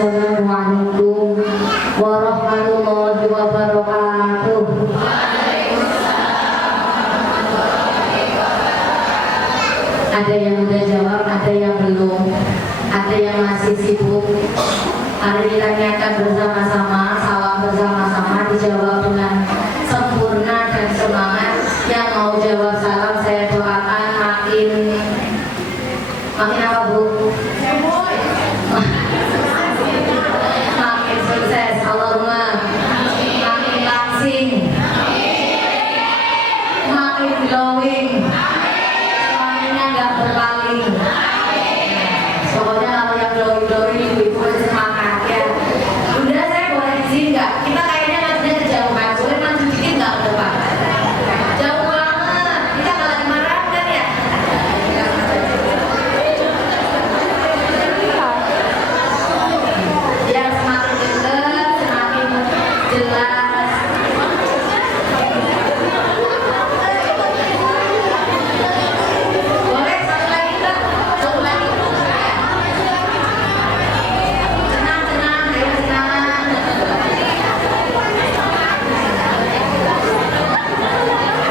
Assalamualaikum warahmatullahi wabarakatuh. Ada yang udah jawab, ada yang belum, ada yang masih sibuk. Mari ditanyakan bersama-sama, sawah bersama-sama, dijawab dengan sempurna dan semangat. Yang mau jawab salam saya doakan makin apa Bu? Makin sukses, Allahumma. Makin langsing, makin glowing, suaminya nggak berpaling. Pokoknya kalau yang glowing ibu-ibu semangat ya. Bunda, saya boleh izin nggak? Kita kayaknya majunya kejauhan, boleh maju dikit nggak ke depan? Jauh banget, kita nggak lagi marah kan ya? Ya semakin dekat, semakin jelas. Boleh satu lagi nggak? Satu lagi. Tenang, ayo tenang.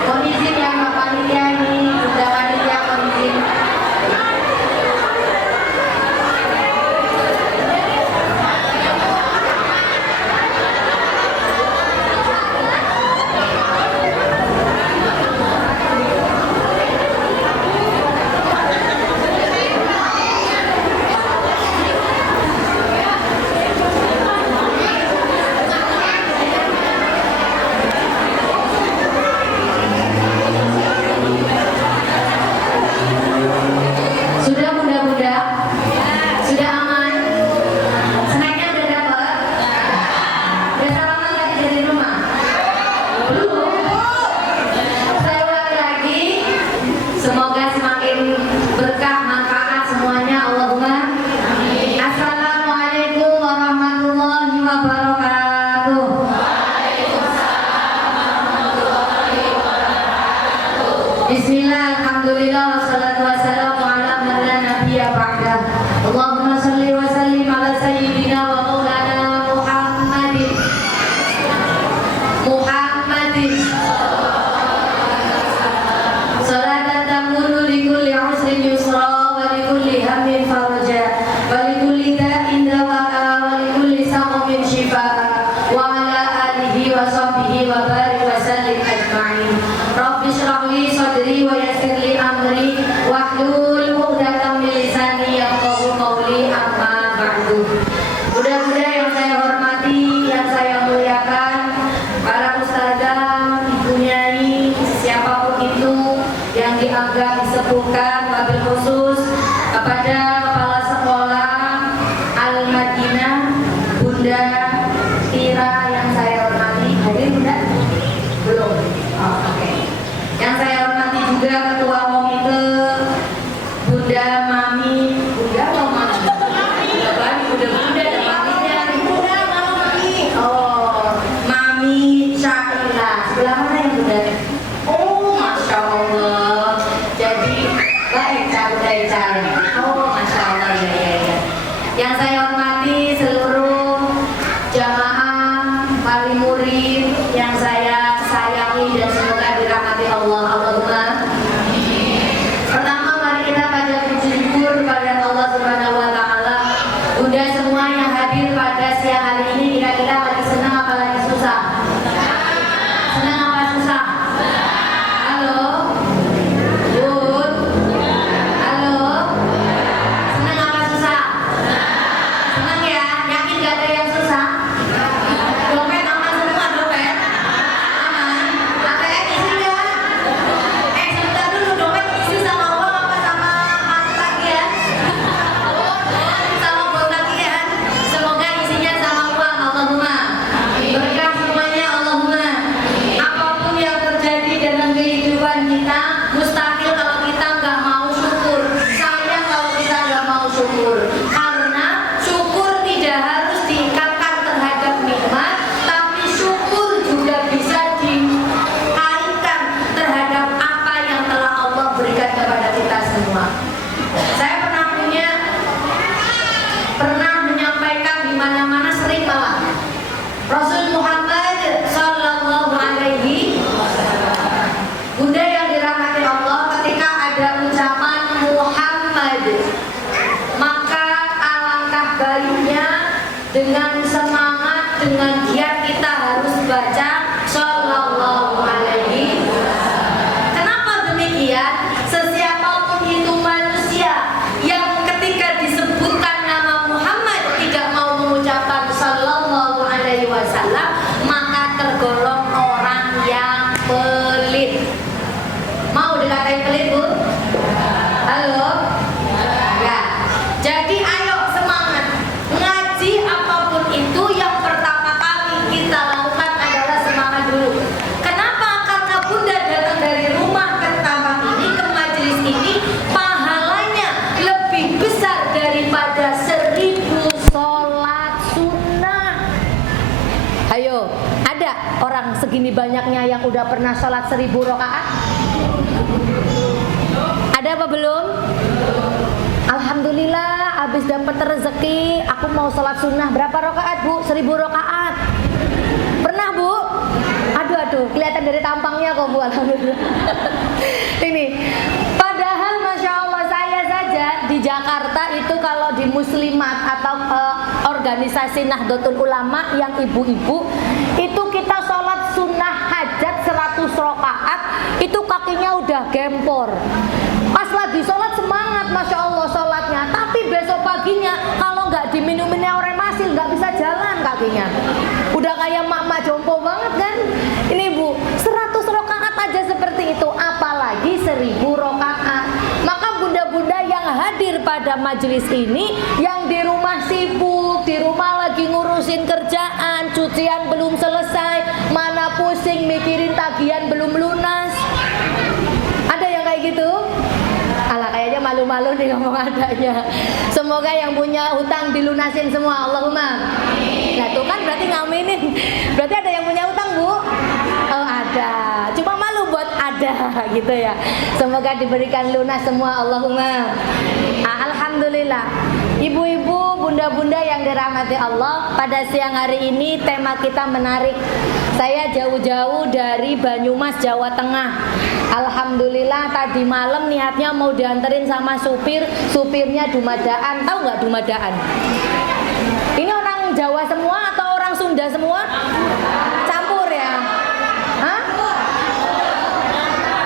Mohon izin ya Pak Panitia ini, Bunda Panitia mohon izin. Sudah muda-muda? Sudah aman? Snacknya udah dapet? Udah sarapan lagi dari rumah? Belum? Saya ulang lagi. Semoga semakin berkah, manfaat semuanya. Allahumma. Assalamualaikum warahmatullahi wabarakatuh. Bismillah, alhamdulillah, wassalatu wassalamu ala man la nabiyya ba'dah. Allahumma salli wa sallim ala sayyidina wa maulana Muhammadin. Salatan tamuru li kulli usrin yusra wa li kulli hammin faraja wa li kulli da'in dawa'a wa li kulli saqamin shifaa'a wa ala alihi wa sahbihi wa barik wa sallim ajma'in. Rabbi shrah li sadri wa yassir li amri wahlul 'uqdatam min lisani yafqahu qawli, amma ba'du. Mudah-mudahan yang saya hormati, yang saya muliakan, para ustazah, ibu nyai, siapapun itu yang dianggap disepuhkan, wabil khusus kepada kepala sekolah Al-Madinah, Bunda Tira yang saya hormati. Hadir Bunda? Belum? Oh, oke. Yang saya hormati juga Ketua Komite Bunda Mami, Bunda atau Mami? Bunda Bani, Bunda ada maminya. Oh, Mami Syaila. Sebelah mana yang Bunda? Oh, Masya Allah. Jadi baik Bunda Ica. Oh, Masya Allah, ya. Yang saya hormati seluruh dengan semangat, dengan giat kita harus baca Shallallahu Alaihi Wasallam. Kenapa demikian? Sesiapapun itu manusia yang ketika disebutkan nama Muhammad tidak mau mengucapkan Shallallahu Alaihi Wasallam, maka tergolong orang yang pelit. Mau dikatain pelit, Bu? Halo? Ya. Jadi ayo semangat. Ngaji apapun itu yang pertama kali kita lakukan adalah semangat dulu. Kenapa? Karena Bunda datang dari rumah ke tempat ini, ke majelis ini, pahalanya lebih besar daripada 1000 sholat sunnah. Ayo, ada orang segini banyaknya yang udah pernah sholat 1000 rakaat? Ada apa belum? Alhamdulillah, habis dapat rezeki, aku mau sholat sunnah. Berapa rakaat, Bu? 1000 rakaat. Pernah, Bu? Aduh, kelihatan dari tampangnya kok, Bu. Alhamdulillah. Ini, padahal Masya Allah, saya saja di Jakarta itu kalau di Muslimat atau organisasi Nahdlatul Ulama yang ibu-ibu, itu kita sholat sunnah hajat 100 rakaat, itu kakinya udah gempor. Pas lagi sholat semangat, Masya Allah sholatnya. Tapi besok paginya kalau nggak diminuminnya orang masil nggak bisa jalan kakinya. Udah kayak mak-mak jompo banget kan. Ini Bu, 100 rakaat aja seperti itu, apalagi 1000 rakaat. Maka bunda-bunda yang hadir pada majelis ini, yang di rumah sibuk, di rumah lagi ngurusin kerjaan, cucian belum selesai, mana pusing mikirin tagihan belum lunas. Ada yang kayak gitu? Alah, kayaknya malu-malu nih ngomong adanya. Semoga yang punya hutang dilunasin semua, Allahumma. Nah tuh kan berarti ngaminin. Berarti ada yang punya hutang, Bu? Oh ada. Cuma malu buat ada gitu ya. Semoga diberikan lunas semua, Allahumma. Alhamdulillah. Ibu-ibu, bunda-bunda yang dirahmati Allah, pada siang hari ini tema kita menarik. Saya jauh-jauh dari Banyumas, Jawa Tengah. Alhamdulillah tadi malam niatnya mau dianterin sama supir, supirnya Dumadaan. Tahu nggak Dumadaan? Ini orang Jawa semua atau orang Sunda semua? Campur ya? Hah?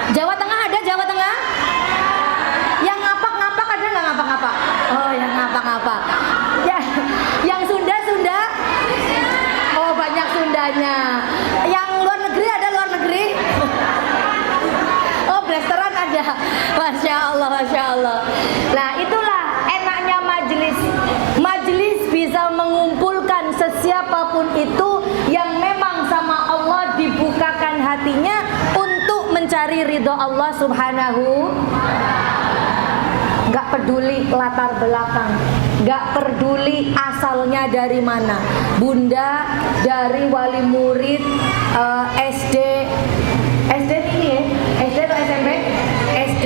Jawa Tengah ada Jawa Tengah? Yang ngapak-ngapak ada nggak ngapak-ngapak? Oh, yang ngapak-ngapak. Ya, yang Sunda? Oh, banyak Sundanya. Yang luar negeri ada luar negeri? Oh, restoran ada. Masya Allah, Masya Allah. Nah, itulah enaknya majelis bisa mengumpulkan sesiapapun itu yang memang sama Allah dibukakan hatinya untuk mencari ridho Allah Subhanahu. Gak peduli latar belakang, gak peduli asalnya dari mana. Bunda dari wali murid SD ini ya, SD atau SMP? SD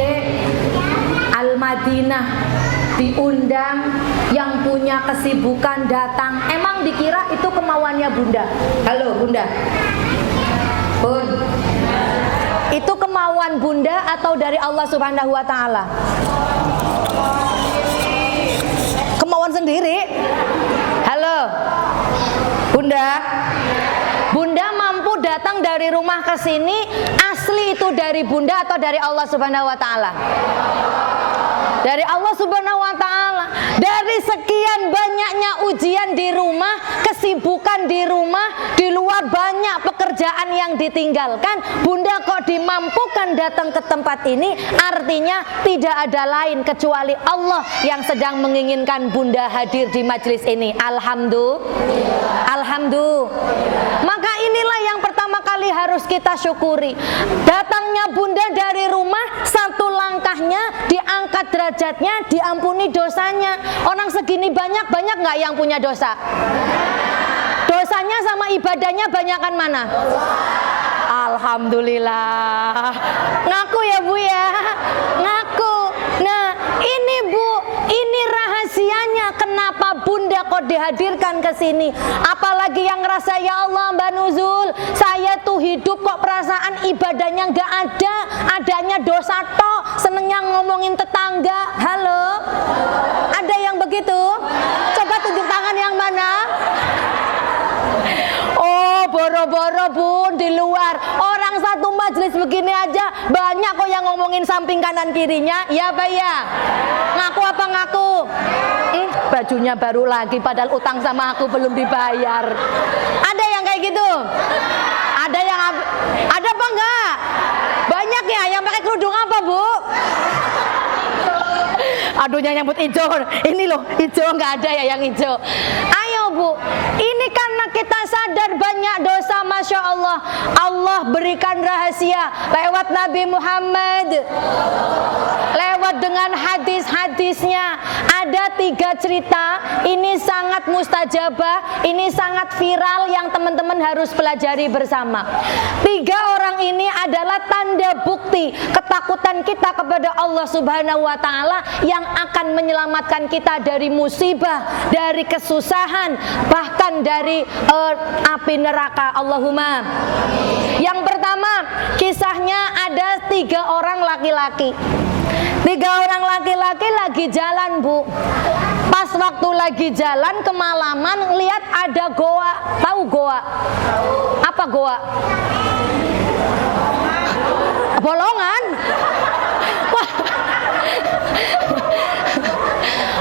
Al-Madinah, diundang, yang punya kesibukan datang. Emang dikira itu kemauannya Bunda? Halo Bunda, Bun, itu kemauan Bunda atau dari Allah Subhanahu wa Ta'ala? Kemauan sendiri. Halo Bunda, Bunda mampu datang dari rumah ke sini, asli itu dari Bunda atau dari Allah Subhanahu wa Ta'ala? Dari Allah Subhanahu wa Ta'ala. Dari sekian banyaknya ujian di rumah, kesibukan di rumah, di luar banyak pekerjaan yang ditinggalkan, Bunda kok dimampukan datang ke tempat ini, artinya tidak ada lain kecuali Allah yang sedang menginginkan Bunda hadir di majelis ini. Alhamdulillah. Alhamdulillah. Maka inilah yang pertama kali harus kita syukuri. Datangnya Bunda dari rumah, satu langkahnya diangkat derajatnya, diampuni dosanya. Orang segini banyak nggak yang punya dosa? Dosanya sama ibadahnya banyakan mana? Alhamdulillah. Ngaku ya Bu ya, ngaku. Nah ini Bu, ini rahasianya kenapa Bunda kok dihadirkan ke sini. Apalagi yang ngerasa, ya Allah Mbak Nuzul, saya tuh hidup kok perasaan ibadahnya nggak ada, adanya dosa tok, senengnya ngomongin tetangga. Halo, ada yang begitu? Coba tunjuk tangan yang mana? samping kanan kirinya, ya Pak ya? Ngaku apa ngaku? Bajunya baru lagi padahal utang sama aku belum dibayar. Ada yang kayak gitu? Ada yang ada apa enggak? Banyak ya yang pakai kerudung apa, Bu? Aduhnya nyambut hijau. Ini loh, hijau enggak ada ya yang hijau. Ayo Bu, ini karena kita sadar banyak dosa, Masya Allah. Allah berikan rahasia lewat Nabi Muhammad, lewat dengan hadis-hadisnya. Ada 3 cerita, ini sangat mustajabah, ini sangat viral yang teman-teman harus pelajari bersama. 3 orang ini adalah tanda bukti ketakutan kita kepada Allah Subhanahu wa Ta'ala yang akan menyelamatkan kita dari musibah, dari kesusahan, bahkan dari api neraka. Allahumma. Yang pertama, kisahnya ada 3 orang laki-laki. 3 orang laki-laki lagi jalan, Bu. Pas waktu lagi jalan kemalaman, lihat ada goa. Tahu goa? Apa goa? Bolongan.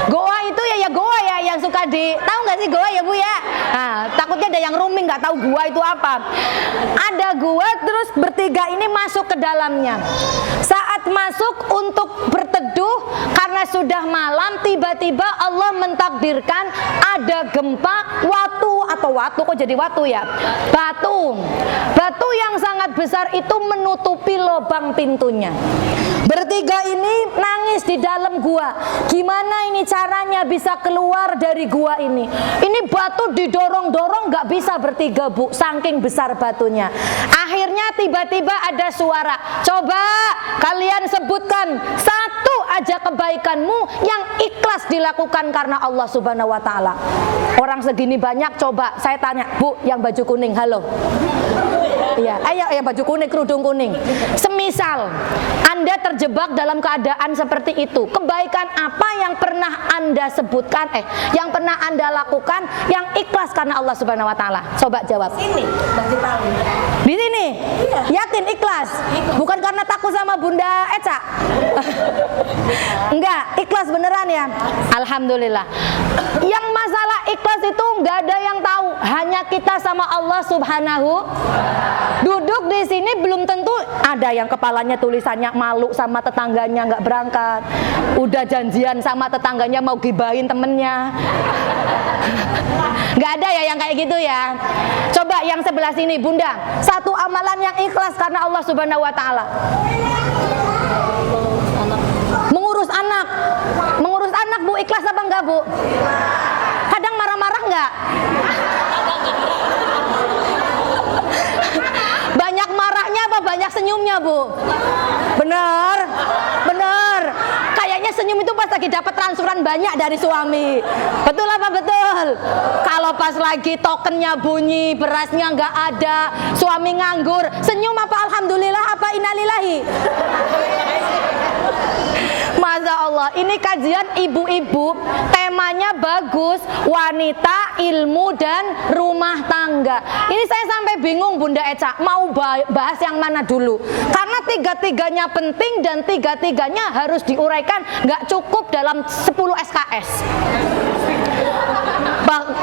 Goa itu ya goa ya yang suka tahu nggak sih goa ya Bu ya? Nah, takutnya ada yang roaming nggak tahu gua itu apa. Ada gua, terus bertiga ini masuk ke dalamnya. Saat masuk untuk berteduh karena sudah malam, tiba-tiba Allah mentakdirkan ada gempa watu kok jadi watu ya? Batu yang sangat besar itu menutupi lubang pintunya. Bertiga ini nangis di dalam gua. Gimana ini caranya bisa keluar dari gua ini? Ini batu didorong-dorong nggak bisa bertiga, Bu, saking besar batunya. Akhirnya tiba-tiba ada suara, coba kalian sebutkan satu aja kebaikanmu yang ikhlas dilakukan karena Allah Subhanahu wa Ta'ala. Orang segini banyak, coba saya tanya, Bu, yang baju kuning, halo. Iya, ayo baju kuning, kerudung kuning. Semisal Anda terjebak dalam keadaan seperti itu, kebaikan apa yang pernah Anda sebutkan, yang pernah Anda lakukan yang ikhlas karena Allah Subhanahu wa Ta'ala? Coba jawab. Sini, Bang Cipali. Di sini? Iya. Yakin ikhlas? Bukan karena takut sama Bunda Eca? Enggak, ikhlas beneran ya? Alhamdulillah. Yang masalah ikhlas itu enggak ada yang tahu, hanya kita sama Allah Subhanahu. Duduk di sini belum tentu ada yang kepalanya tulisannya malu sama tetangganya nggak berangkat, udah janjian sama tetangganya mau gibahin temennya. Nggak ada ya yang kayak gitu ya. Coba yang sebelah sini, Bunda, satu amalan yang ikhlas karena Allah Subhanahu wa Ta'ala. Mengurus anak, Bu, ikhlas apa enggak, Bu? Kadang marah-marah enggak? Banyak marahnya apa banyak senyumnya, Bu? Bener. Kayaknya senyum itu pas lagi dapat transferan banyak dari suami. Betul apa betul? Kalau pas lagi tokennya bunyi, berasnya nggak ada, suami nganggur, senyum apa alhamdulillah apa innalillahi? Masya Allah, ini kajian ibu-ibu, temanya bagus, wanita, ilmu, dan rumah tangga. Ini saya sampai bingung, Bunda Eca, mau bahas yang mana dulu? Karena tiga-tiganya penting dan tiga-tiganya harus diuraikan, nggak cukup dalam 10 SKS.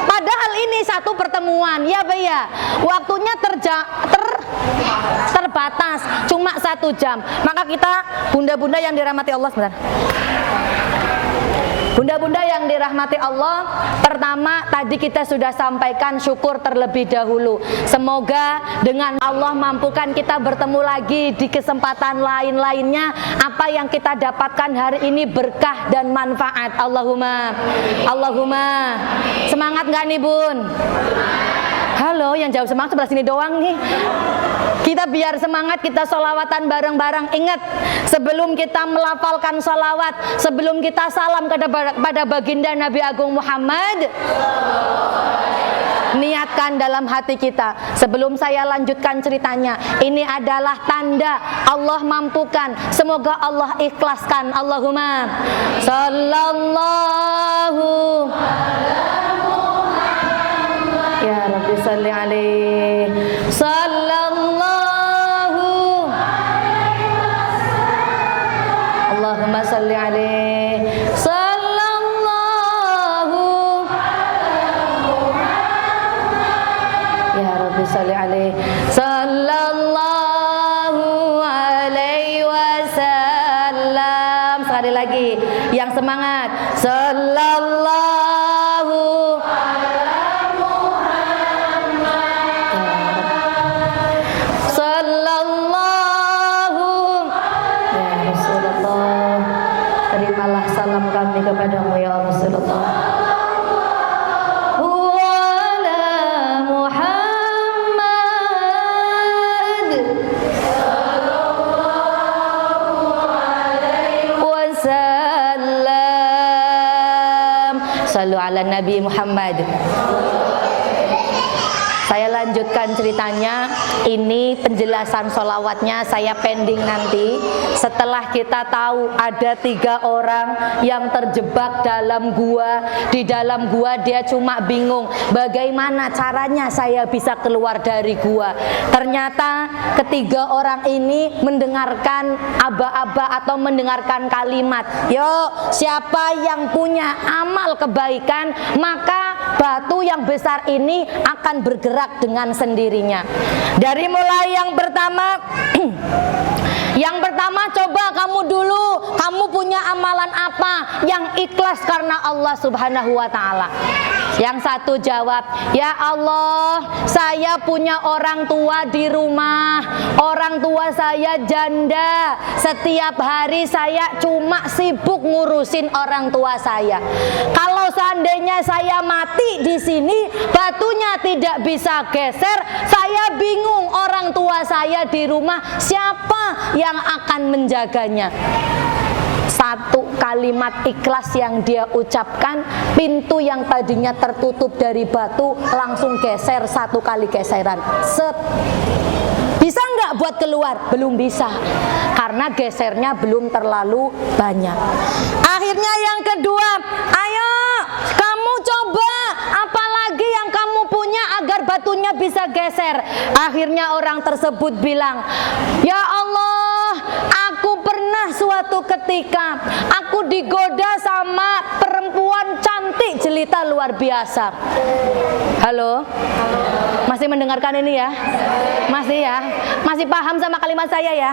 Padahal ini satu pertemuan, ya Be ya. Waktunya terbatas, cuma 1 jam. Maka kita, bunda-bunda yang dirahmati Allah, sebentar. Bunda-bunda yang dirahmati Allah, pertama tadi kita sudah sampaikan syukur terlebih dahulu. Semoga dengan Allah mampukan kita bertemu lagi di kesempatan lain-lainnya. Apa yang kita dapatkan hari ini berkah dan manfaat. Allahumma. Semangat gak nih, Bun? Halo, yang jawab semangat sebelah sini doang nih. Kita biar semangat, kita sholawatan bareng-bareng. Ingat, sebelum kita melafalkan sholawat, sebelum kita salam pada baginda Nabi Agung Muhammad, niatkan dalam hati kita. Sebelum saya lanjutkan ceritanya, ini adalah tanda Allah mampukan. Semoga Allah ikhlaskan. Allahumma sallallahu ya Rabbi salli alaihi sallallahu Rabbi sholli alaihi sallallahu alaihi wasallam. Sekali lagi, yang semangat. Sallallahu ala Muhammad. Sallallahu ya Rasulullah. Terimalah salam kami kepadamu ya Rasulullah. Sallu ala Nabi Muhammad. Saya lanjutkan ceritanya. Ini penjelasan sholawatnya saya pending nanti. Setelah kita tahu ada 3 orang yang terjebak dalam gua. Di dalam gua dia cuma bingung bagaimana caranya saya bisa keluar dari gua. Ternyata ketiga orang ini mendengarkan aba-aba atau mendengarkan kalimat, yuk siapa yang punya amal kebaikan maka batu yang besar ini akan bergerak dengan sendirinya. Dari mulai yang pertama yang pertama, coba kamu dulu, kamu punya amalan apa yang ikhlas karena Allah Subhanahu wa ta'ala. Yang satu jawab, ya Allah, saya punya orang tua di rumah. Orang tua saya janda. Setiap hari saya cuma sibuk ngurusin orang tua saya. Kalau seandainya saya mati di sini, batunya tidak bisa geser. Saya bingung orang tua saya di rumah, siapa yang akan menjaganya? Satu kalimat ikhlas yang dia ucapkan, pintu yang tadinya tertutup dari batu langsung geser 1 kali geseran. Set. Bisa nggak buat keluar? Belum bisa, karena gesernya belum terlalu banyak. Akhirnya yang kedua, ayo kamu coba apalagi yang kamu punya agar batunya bisa geser. Akhirnya orang tersebut bilang, ya Allah, aku pernah suatu ketika aku digoda sama perempuan cantik jelita luar biasa. Halo? Masih mendengarkan ini ya? Masih ya? Masih paham sama kalimat saya ya?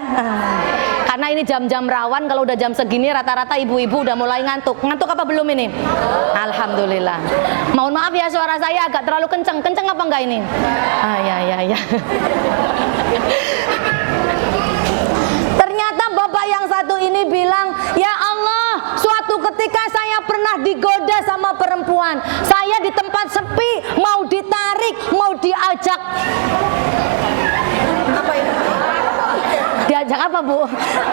Karena ini jam-jam rawan, kalau udah jam segini rata-rata ibu-ibu udah mulai ngantuk. Ngantuk apa belum ini? Alhamdulillah. Mohon maaf ya, suara saya agak terlalu kenceng. Kenceng apa enggak ini? Ya. Ternyata bapak yang satu ini bilang, ya Allah, suatu ketika saya pernah digoda sama perempuan. Saya di tempat sepi, mau ditarik, mau diajak. Apa ini? Diajak apa, Bu?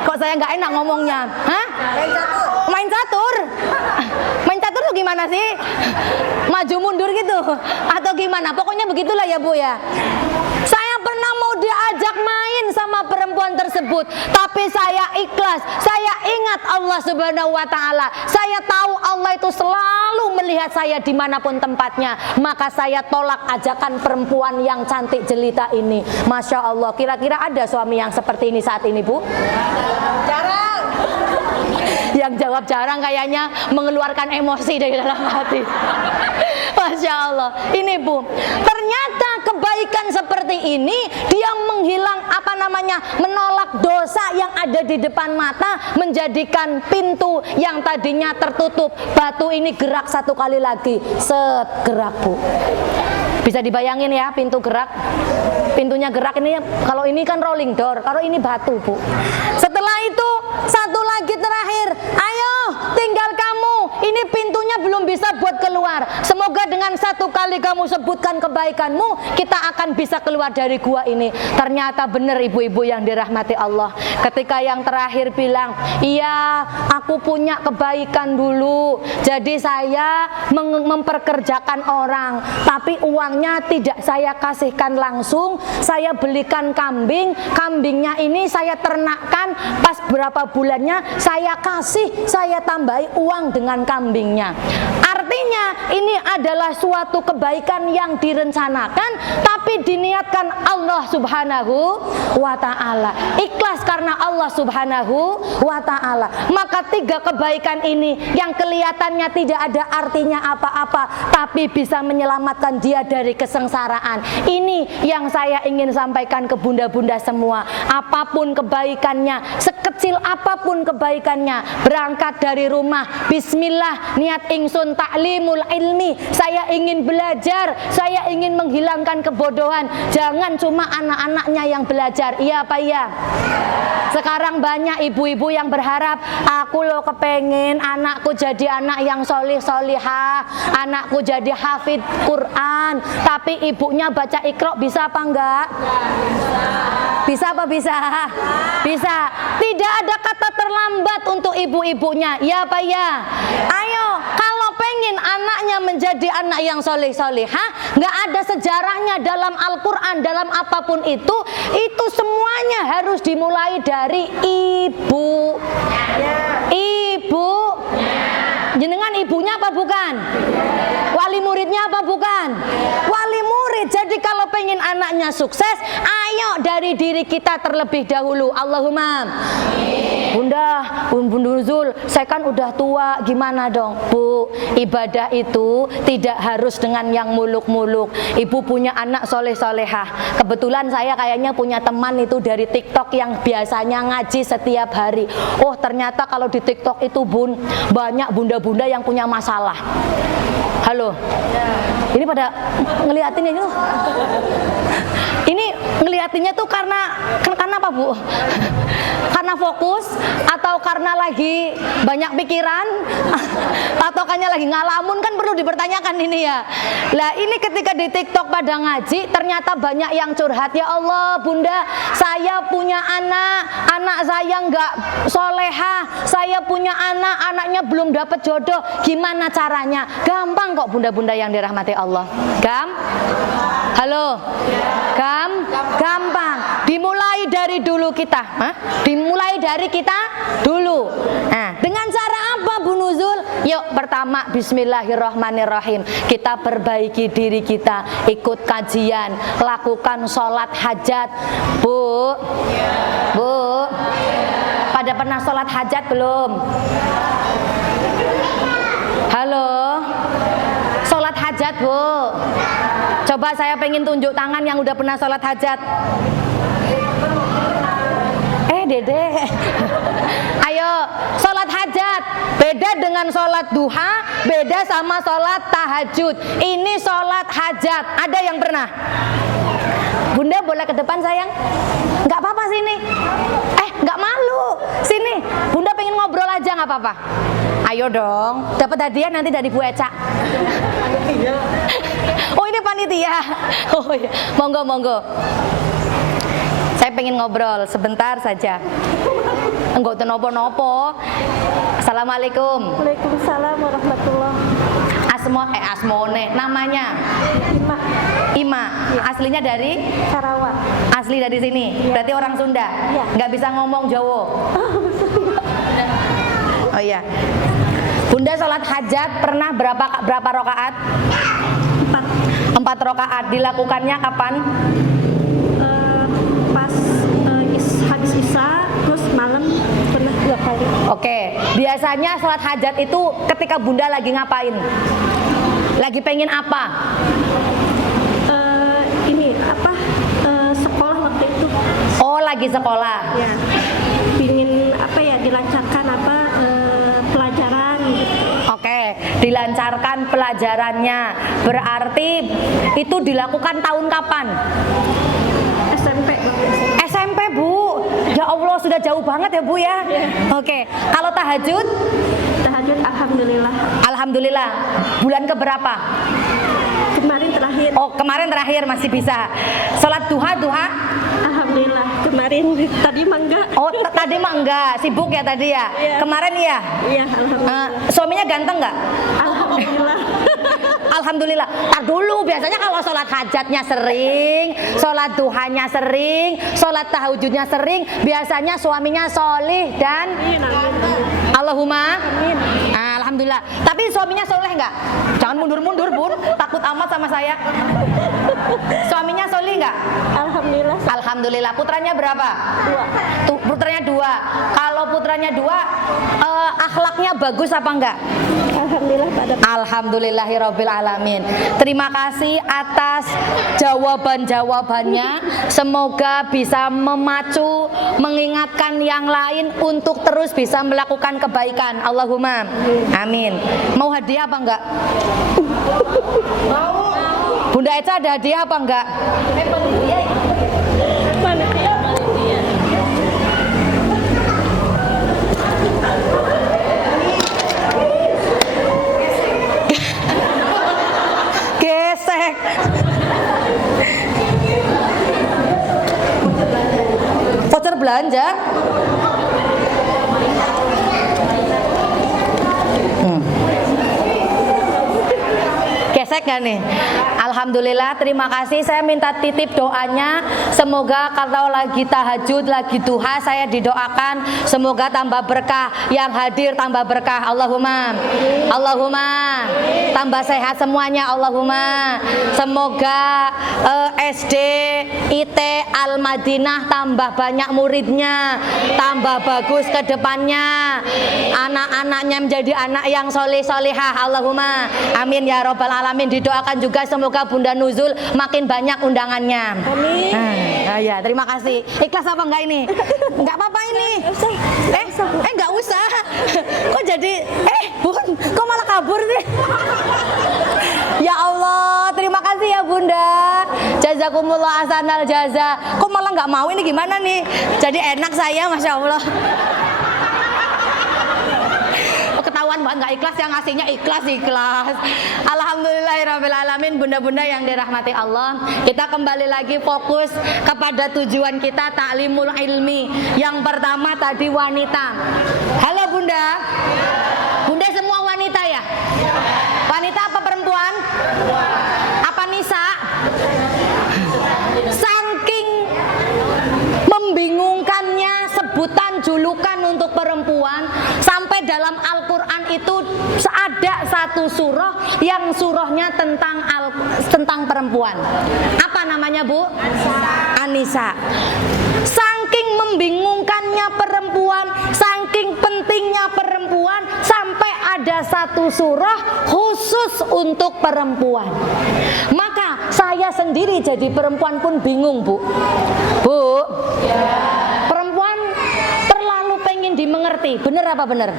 Kok saya nggak enak ngomongnya? Hah? Main catur. Main catur? Main catur tuh gimana sih? Maju mundur gitu? Atau gimana? Pokoknya begitulah ya, Bu ya. Saya pernah mau diajak main sama perempuan tersebut, tapi saya ikhlas. Saya ingat Allah Subhanahu wa ta'ala. Saya tahu Allah itu selalu melihat saya dimanapun tempatnya. Maka saya tolak ajakan perempuan yang cantik jelita ini. Masya Allah. Kira-kira ada suami yang seperti ini saat ini, Bu? Jarang. Yang jawab jarang kayaknya mengeluarkan emosi dari dalam hati. Masya Allah. Ini, Bu, ternyata kebaikan seperti ini dia menolak dosa yang ada di depan mata, menjadikan pintu yang tadinya tertutup batu ini gerak 1 kali lagi. Set, gerak, Bu. Bisa dibayangin ya, pintu gerak. Pintunya gerak ini, kalau ini kan rolling door, kalau ini batu, Bu. Setelah itu, satu lagi terakhir. Ayo, tinggal kamu. Ini pintunya belum bisa buat keluar. Semoga dengan 1 kali kamu sebutkan kebaikanmu, kita akan bisa keluar dari gua ini. Ternyata benar, ibu-ibu yang dirahmati Allah. Ketika yang terakhir bilang, iya, aku punya kebaikan dulu. Jadi saya memperkerjakan orang, tapi uangnya tidak saya kasihkan langsung. Saya belikan kambing, kambingnya ini saya ternakkan. Pas berapa bulannya saya kasih, saya tambahi uang dengan kambingnya. Artinya Artinya ini adalah suatu kebaikan yang direncanakan tapi diniatkan Allah Subhanahu wa ta'ala. Ikhlas karena Allah Subhanahu wa ta'ala. Maka 3 kebaikan ini yang kelihatannya tidak ada artinya apa-apa tapi bisa menyelamatkan dia dari kesengsaraan. Ini yang saya ingin sampaikan ke bunda-bunda semua. Apapun kebaikannya, sekecil apapun kebaikannya, berangkat dari rumah, bismillah, niat ingsun ta'limul ilmi, saya ingin belajar, saya ingin menghilangkan kebodohan. Jangan cuma anak-anaknya yang belajar. Iya apa iya? Sekarang banyak ibu-ibu yang berharap, aku loh kepengen anakku jadi anak yang solih-solihah, anakku jadi hafid Quran, tapi ibunya baca Iqra, bisa apa enggak? Bisa apa bisa? Bisa. Tidak ada kata terlambat untuk ibu-ibunya. Ya apa ya? Ayo, kalau pengen anaknya menjadi anak yang soleh-solehah, nggak ada sejarahnya dalam Al-Quran, dalam apapun itu semuanya harus dimulai dari ibu. Ibu. Jenengan ibunya apa bukan? Wali muridnya apa bukan? Wali murid. Jadi kalau pengen anaknya sukses, ayo dari diri kita terlebih dahulu. Allahumma. Bunda Nuzul, saya kan udah tua, gimana dong? Bu, ibadah itu tidak harus dengan yang muluk-muluk. Ibu punya anak soleh-solehah. Kebetulan saya kayaknya punya teman itu dari TikTok yang biasanya ngaji setiap hari. Oh, ternyata kalau di TikTok itu Bun, banyak bunda-bunda yang punya masalah. Halo. Ini pada ngeliatin ini tuh. Ini ngeliatinnya tuh karena apa, Bu? Karena fokus atau karena lagi banyak pikiran atau karena lagi ngalamun, kan perlu dipertanyakan ini ya. Lah ini ketika di TikTok pada ngaji ternyata banyak yang curhat, ya Allah Bunda, saya punya anak saya nggak solehah, saya punya anaknya belum dapat jodoh, gimana caranya? Gampang kok bunda-bunda yang dirahmati Allah. Halo. Gampang. Dimulai dari dulu kita. Dimulai dari kita dulu. Nah, dengan cara apa Bu Nuzul? Yuk, pertama bismillahirrahmanirrahim. Kita perbaiki diri kita, ikut kajian, lakukan sholat hajat. Bu. Pada pernah sholat hajat belum? Halo. Sholat hajat, Bu. Coba saya pengen tunjuk tangan yang udah pernah sholat hajat. Dede. Ayo, sholat hajat beda dengan sholat duha, beda sama sholat tahajud. Ini sholat hajat. Ada yang pernah? Bunda boleh ke depan sayang? Nggak apa-apa sini. Nggak malu. Sini, Bunda pengen ngobrol aja nggak apa-apa. Ayo dong, dapat hadiah nanti dari Bu Eca. Oh ini panitia. Oh iya, monggo. Saya pengen ngobrol sebentar saja. Enggak nopo-nopo. Assalamualaikum. Waalaikumsalam warahmatullahi. Asmone, namanya? Ima. Ya. Aslinya dari? Sarawak. Asli dari sini. Ya. Berarti orang Sunda. Ya. Nggak bisa ngomong Jawa. Oh iya. Bunda sholat hajat pernah berapa rakaat? 4 rakaat. Dilakukannya kapan? Pas habis isya, terus malam pernah 2 kali. Oke. Biasanya sholat hajat itu ketika Bunda lagi ngapain? Lagi pengen apa? Sekolah waktu itu. Oh, lagi sekolah. Ya. Pingin dilancarkan pelajaran. Oke, dilancarkan pelajarannya. Berarti itu dilakukan tahun kapan? SMP. SMP, Bu. Ya Allah, sudah jauh banget ya, Bu ya. Oke. Kalau tahajud? Tahajud alhamdulillah. Alhamdulillah. Bulan keberapa? Kemarin terakhir. Oh, kemarin terakhir masih bisa. Salat duha? Alhamdulillah. Kemarin tadi mah enggak. Oh, tadi mah enggak. Sibuk ya tadi ya? Iya. Kemarin iya? Iya, alhamdulillah. Suaminya ganteng enggak? Alhamdulillah. Alhamdulillah. Tar dulu, biasanya kalau sholat hajatnya sering, sholat duhanya sering, sholat tahajudnya sering, biasanya suaminya solih dan Amin. Allahumma. Amin. Alhamdulillah. Alhamdulillah. Tapi suaminya soleh nggak? Jangan mundur-mundur Bun, takut amat sama saya. Suaminya soleh nggak? Alhamdulillah. Alhamdulillah. Putranya berapa? 2. Putranya 2. Kalau putranya 2, akhlaknya bagus apa enggak? Alhamdulillah pada. Alhamdulillahirabbil alamin. Terima kasih atas jawaban-jawabannya. Semoga bisa memacu, mengingatkan yang lain untuk terus bisa melakukan kebaikan. Allahumma amin. Mau hadiah apa enggak? Bunda Eca ada hadiah apa enggak? Mana? Gesek. Voucher belanja. Gesek gak nih? Alhamdulillah, terima kasih. Saya minta titip doanya. Semoga kalau lagi tahajud, lagi duha, saya didoakan semoga tambah berkah. Yang hadir tambah berkah. Allahumma. Allahumma. Tambah sehat semuanya. Allahumma. Semoga SD IT Al Madinah tambah banyak muridnya, tambah bagus ke depannya. Anak-anaknya menjadi anak yang soleh-solehah. Allahumma. Amin ya robbal alamin. Didoakan juga semoga Bunda Nuzul makin banyak undangannya. Amin. Ya, terima kasih. Ikhlas apa enggak ini? Enggak apa-apa ini. Enggak usah. Kok jadi Bun, kok malah kabur sih? Ya Allah, terima kasih ya Bunda. Jazakumullah ahsanal jaza. Kok malah enggak mau, ini gimana nih? Jadi enak saya, Masya Allah. Ketahuan banget nggak ikhlas, yang ngasihnya ikhlas. Alhamdulillahirabbil alamin. Bunda-bunda yang dirahmati Allah, kita kembali lagi fokus kepada tujuan kita, ta'limul ilmi. Yang pertama tadi wanita. Halo Bunda. Bunda semua wanita ya? Wanita apa perempuan? Apa nisa? Saking membingungkannya sebutan julukan untuk perempuan, sampai dalam Al-Quran itu ada satu surah yang surahnya tentang perempuan. Apa namanya Bu? An-Nisa. Saking membingungkannya perempuan, saking pentingnya perempuan, sampai ada satu surah khusus untuk perempuan. Maka saya sendiri jadi perempuan pun bingung Bu. Perempuan terlalu pengen dimengerti. Bener apa bener?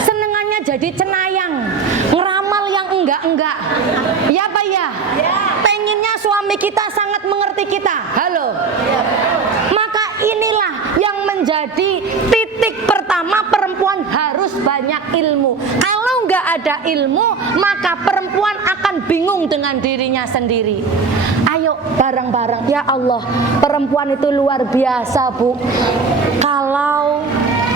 Senengannya jadi cenayang, ngeramal yang enggak-enggak. Ya apa ya? Pengennya suami kita sangat mengerti kita. Halo. Maka inilah yang menjadi titik pertama, perempuan harus banyak ilmu. Kalau nggak ada ilmu, maka perempuan akan bingung dengan dirinya sendiri. Ayo bareng-bareng. Ya Allah, perempuan itu luar biasa Bu. Kalau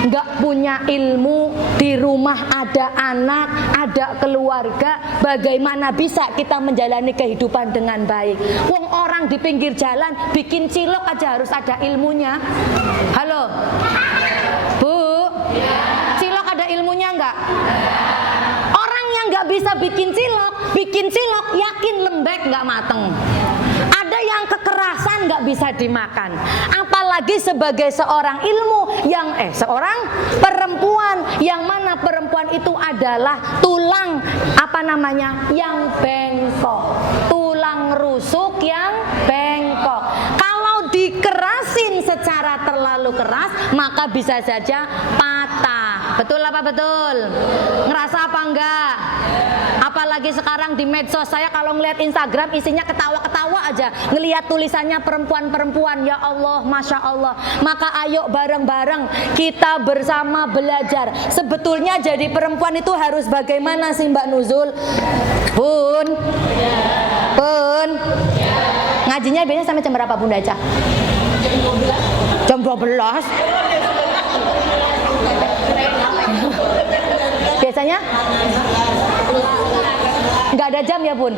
nggak punya ilmu, di rumah ada anak, ada keluarga, bagaimana bisa kita menjalani kehidupan dengan baik? Wong orang di pinggir jalan bikin cilok aja harus ada ilmunya. Halo Bu, cilok ada ilmunya nggak? Orang yang nggak bisa bikin cilok yakin lembek nggak mateng. Ada yang kekerasan nggak bisa dimakan. Apalagi sebagai seorang ilmu yang seorang perempuan, yang mana perempuan itu adalah tulang yang bengkok, tulang rusuk yang bengkok. Kalau dikerasin secara terlalu keras, maka bisa saja patah. Betul apa betul? Ngerasa apa enggak? Apalagi sekarang di medsos, saya kalau ngelihat Instagram isinya ketawa-ketawa aja, ngelihat tulisannya perempuan-perempuan. Ya Allah, Masya Allah. Maka ayo bareng-bareng kita bersama belajar. Sebetulnya jadi perempuan itu harus bagaimana sih Mbak Nuzul? Bun, ngajinya biasanya sampai jam berapa Bunda Eca? Jam 12. Biasanya? Nggak ada jam ya Bun?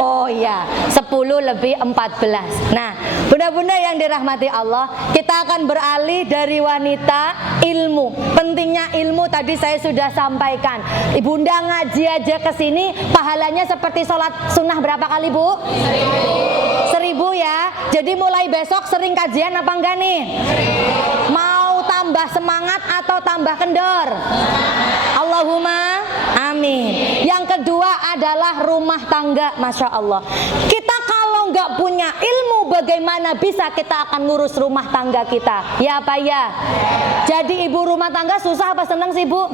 Oh iya, 10:14. Nah, bunda-bunda yang dirahmati Allah, kita akan beralih dari wanita ilmu. Pentingnya ilmu tadi saya sudah sampaikan. Ibunda ngaji aja ke sini pahalanya seperti sholat sunnah berapa kali, Bu? 1000 ya. Jadi mulai besok sering kajian apa enggak nih? Mau tambah semangat atau tambah kendor? Allahumma amin. Yang kedua adalah rumah tangga. Masya Allah, kita kalau nggak punya ilmu, bagaimana bisa kita akan ngurus rumah tangga kita? Ya apa ya? Jadi ibu rumah tangga susah apa senang sih, Bu?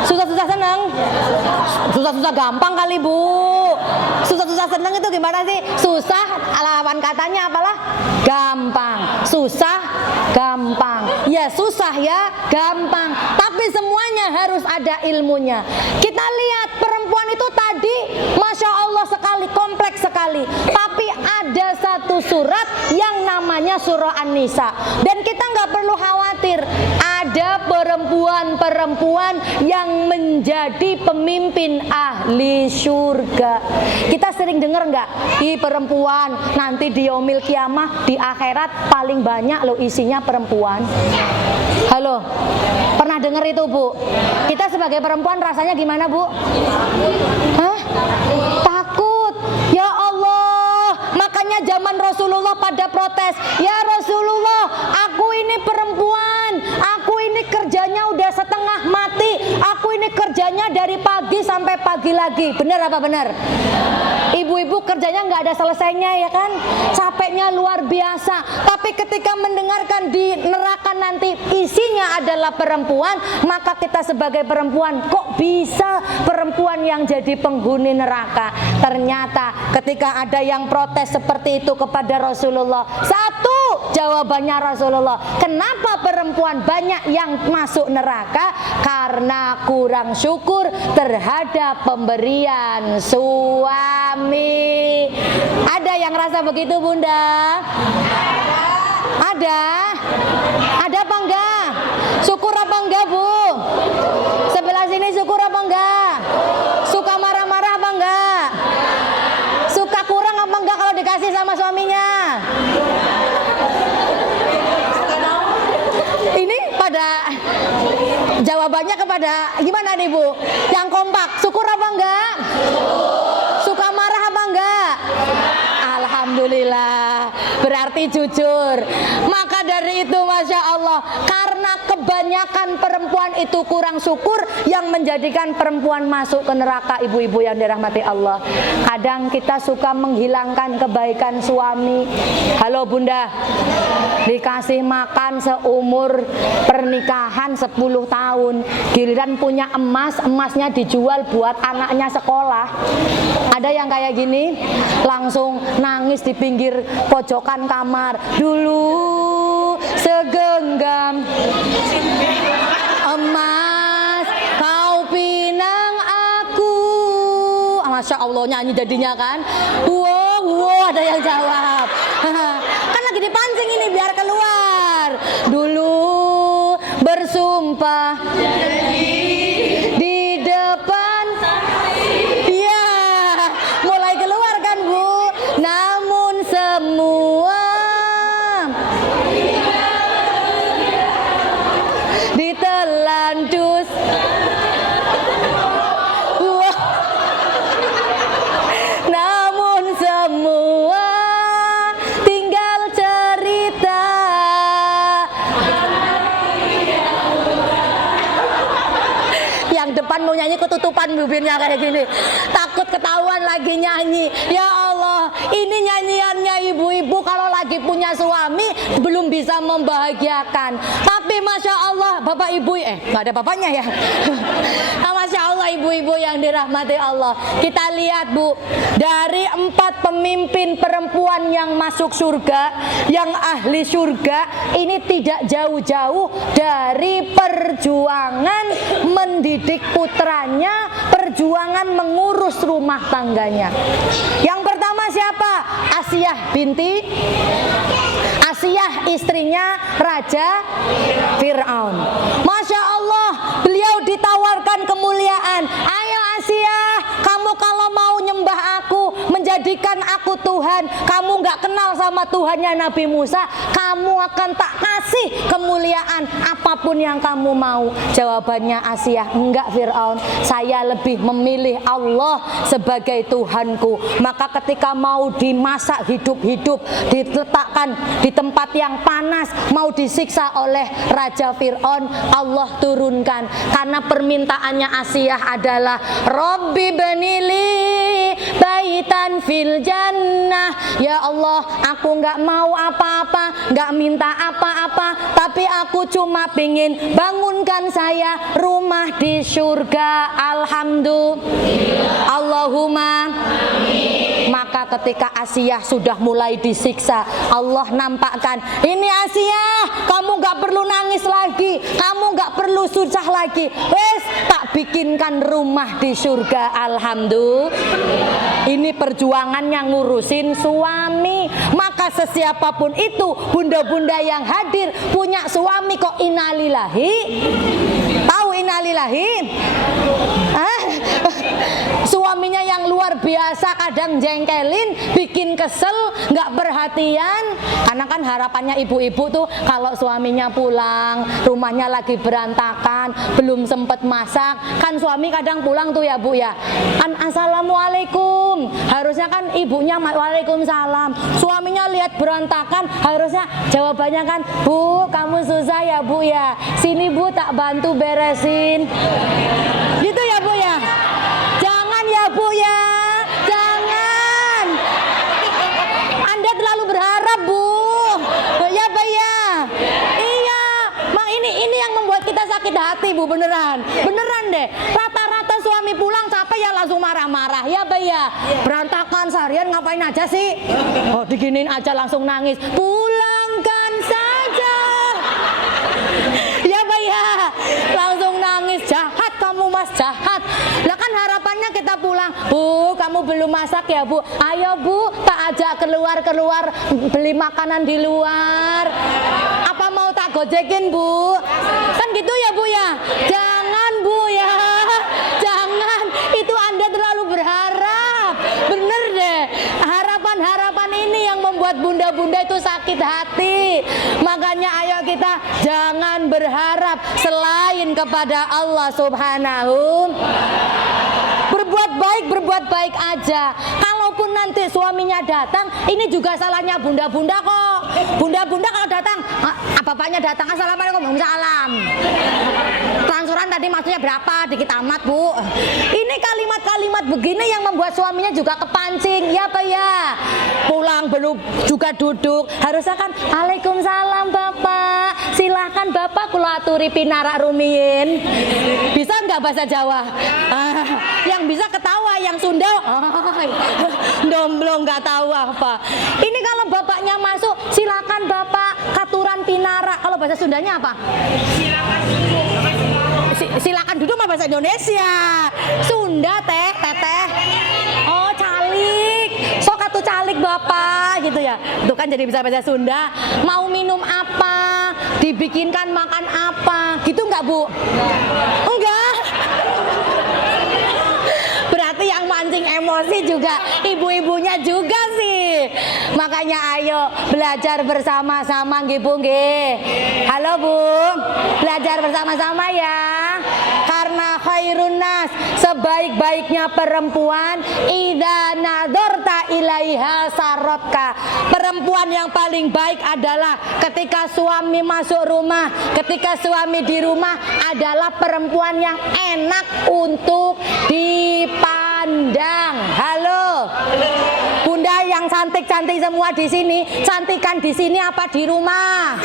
Susah-susah senang? Susah-susah gampang kali, Bu. Susah-susah senang itu gimana sih? Susah lawan katanya apalah? Gampang. Susah, gampang. Ya susah ya, gampang. Tapi semuanya harus ada ilmunya. Kita lihat perempuan itu tadi, Masya Allah sekali, kompleks sekali. Tapi ada satu surat yang namanya surah An-Nisa. Dan kita nggak perlu khawatir. Ada perempuan-perempuan yang menjadi pemimpin ahli surga. Kita sering dengar nggak? Di perempuan nanti di yaumil kiamah, di akhirat paling banyak loh isinya perempuan. Halo, pernah dengar itu, Bu? Kita sebagai perempuan rasanya gimana, Bu? Hah? Takut. Ya Allah, makanya zaman Rasulullah pada protes. Ya Rasulullah, aku ini perempuan, aku ini kerjanya udah setengah mati, aku ini kerjanya dari pagi sampai pagi lagi. Benar apa benar? Ibu-ibu kerjanya nggak ada selesainya ya kan? Capeknya luar biasa. Tapi ketika mendengarkan di neraka nanti isinya adalah perempuan, maka kita sebagai perempuan, kok bisa perempuan yang jadi penghuni neraka? Ternyata ketika ada yang protes seperti itu kepada Rasulullah, satu jawabannya Rasulullah, kenapa perempuan banyak yang masuk neraka? Karena kurang syukur terhadap pemberian suami. Ada yang rasa begitu, Bunda? Ada? Ada apa enggak? Syukur apa enggak, Bu? Sebelah sini syukur apa enggak? Suka marah-marah apa enggak? Suka kurang apa enggak kalau dikasih sama suaminya? Ini pada jawabannya kepada gimana nih, Bu? Yang kompak, syukur apa enggak? Suka marah apa enggak? Alhamdulillah, berarti jujur. Maka dari itu Masya Allah, karena kebanyakan perempuan itu kurang syukur yang menjadikan perempuan masuk ke neraka. Ibu-ibu yang dirahmati Allah, kadang kita suka menghilangkan kebaikan suami. Halo Bunda, dikasih makan seumur pernikahan 10 tahun, giliran punya emas, emasnya dijual buat anaknya sekolah. Ada yang kayak gini, langsung nangis di pinggir pojokan kamar. Dulu segenggam emas kau pinang aku. Masya Allah, nyanyi jadinya kan. Wow, wow, ada yang jawab. Kan lagi dipancing ini biar keluar. Dulu bersumpah di depan, ya mulai keluar kan, Bu. Namun semua ditelan dus. Wah. Namun semua tinggal cerita. Yang depan mau nyanyi ketutupan bibirnya kayak gini, takut ketahuan lagi nyanyi. Ya Allah, ini nyanyiannya ibu-ibu kalau lagi punya suami belum bisa membahagiakan. Tapi Masya Allah, bapak ibu, nggak ada bapaknya ya. Nah, Masya Allah ibu-ibu yang dirahmati Allah, kita lihat Bu, dari 4 pemimpin perempuan yang masuk surga, yang ahli surga, ini tidak jauh-jauh dari perjuangan mendidik putranya, perjuangan mengurus rumah tangganya. Yang pertama siapa? Asiyah binti Asiyah, istrinya Raja Fir'aun. Masya Allah, beliau ditawarkan kemuliaan. Ayo Asiyah, kamu kalau mau nyembah aku, menjadikan aku Tuhan, Tuhan, kamu nggak kenal sama Tuhannya Nabi Musa, kamu akan tak kasih kemuliaan apapun yang kamu mau. Jawabannya Asiyah, enggak Fir'aun, saya lebih memilih Allah sebagai Tuhanku. Maka ketika mau dimasak hidup-hidup, diletakkan di tempat yang panas, mau disiksa oleh Raja Fir'aun, Allah turunkan. Karena permintaannya Asiyah adalah Robbi benili baitan fil jannah. Ya Allah, aku nggak mau apa-apa, nggak minta apa-apa, tapi aku cuma pingin bangunkan saya rumah di surga. Alhamdulillah, Allahumma amin. Maka ketika Asiyah sudah mulai disiksa, Allah nampakkan, ini Asiyah, kamu nggak perlu nangis lagi, kamu nggak perlu susah lagi, wes tak bikinkan rumah di surga. Alhamdulillah. Ini perjuangan yang ngurusin suami. Maka sesiapapun itu, bunda-bunda yang hadir punya suami kok innalillahi. Tahu innalillahi? Suaminya yang luar biasa, kadang jengkelin, bikin kesel, nggak perhatian. Karena kan harapannya ibu-ibu tuh kalau suaminya pulang, rumahnya lagi berantakan, belum sempet masak, kan suami kadang pulang tuh ya Bu ya, kan assalamualaikum, harusnya kan ibunya waalaikumsalam, suaminya lihat berantakan, harusnya jawabannya kan, Bu kamu susah ya Bu ya, sini Bu tak bantu beresin, gitu ya Bu ya. Jangan ya Bu ya, jangan. Anda terlalu berharap Bu, ya Bu ya. Iya, mak ini yang membuat kita sakit hati Bu, beneran deh. Rata-rata suami pulang capek ya langsung marah-marah, ya Bu ya. Berantakan seharian ngapain aja sih? Oh diginin aja langsung nangis. Pulangkan saja. Ya Bu ya, langsung nangis, jahat kamu Mas, jahat. Lah kan harapannya kita pulang, Bu kamu belum masak ya Bu, ayo Bu tak ajak keluar beli makanan di luar, apa mau tak gojekin Bu, kan gitu ya Bu ya. Jangan Bu ya, jangan, itu Anda terlalu berharap, bener deh. Harapan ini yang membuat bunda-bunda itu sakit hati. Makanya ayo kita jangan berharap selain kepada Allah Subhanahu. Berbuat baik aja. Kalaupun nanti suaminya datang, ini juga salahnya bunda-bunda kok. Bunda-bunda kalau datang, bapaknya datang, assalamualaikum, waalaikumsalam. Transferan tadi maksudnya berapa? Dikit amat Bu. Ini kalimat-kalimat begini yang membuat suaminya juga kepancing, ya Pak ya. Pulang belum juga duduk, harusnya kan, waalaikumsalam Bapak. Silahkan Bapak kula aturi pinarak rumiyin. Bisa nggak bahasa Jawa? Yang bisa ketawa, yang Sunda domblong nggak tahu apa. Ini kalau bapaknya masuk, silakan Bapak katuran pinara. Kalau bahasa Sundanya apa? Silakan duduk mah bahasa Indonesia. Sunda teteh. Oh calik. Sok atuh calik Bapak gitu ya. Itu kan jadi bisa bahasa Sunda. Mau minum apa? Dibikinkan makan apa? Gitu nggak Bu? Enggak. Berarti yang mancing emosi juga ibu-ibunya juga sih. Makanya ayo belajar bersama-sama nggih Bu nggih. Halo Bu, belajar bersama-sama ya. Karena khairun nas, sebaik-baiknya perempuan, idza nadorta ilaiha sarotka. Perempuan yang paling baik adalah ketika suami masuk rumah, ketika suami di rumah adalah perempuan yang enak untuk dipandang. Halo. Bunda yang cantik-cantik semua di sini, cantikan di sini apa di rumah?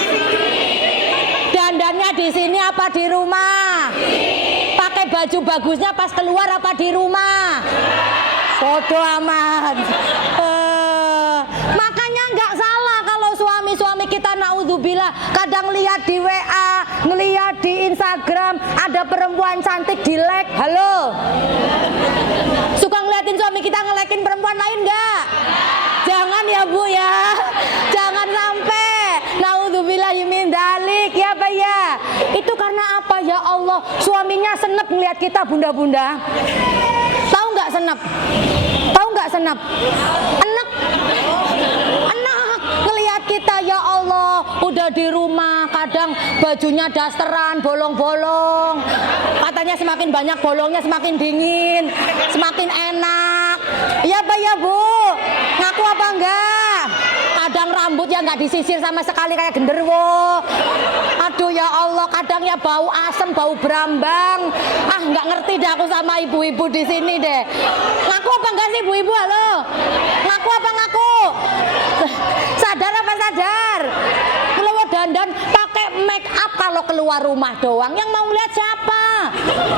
Dandannya di sini apa di rumah? Pakai baju bagusnya pas keluar apa di rumah? Bodo amat. Makanya nggak salah kalau suami-suami kita naudzubillah kadang lihat di WA, ngelihat di Instagram ada perempuan cantik di like. Halo. Suka ngeliatin suami kita ngelekin perempuan lain nggak? Jangan ya Bu ya. Jangan sampai. Naudzubillahi min dzalik ya Pak ya. Itu karena apa ya Allah? Suaminya senep ngeliat kita bunda-bunda. Tahu nggak senep? Tahu nggak senep? Enek. bajunya dasteran, bolong-bolong. Katanya semakin banyak bolongnya semakin dingin, semakin enak. Iya Pak ya Bu, ngaku apa enggak? Kadang rambutnya nggak disisir sama sekali kayak genderuwo. Aduh ya Allah, kadangnya bau asem, bau berambang. Ah nggak ngerti deh aku sama ibu-ibu di sini deh. Ngaku apa enggak sih ibu-ibu? Halo, ngaku apa ngaku? Sadar apa sadar? Kalau dandan pakai make up kalau keluar rumah doang, yang mau lihat siapa?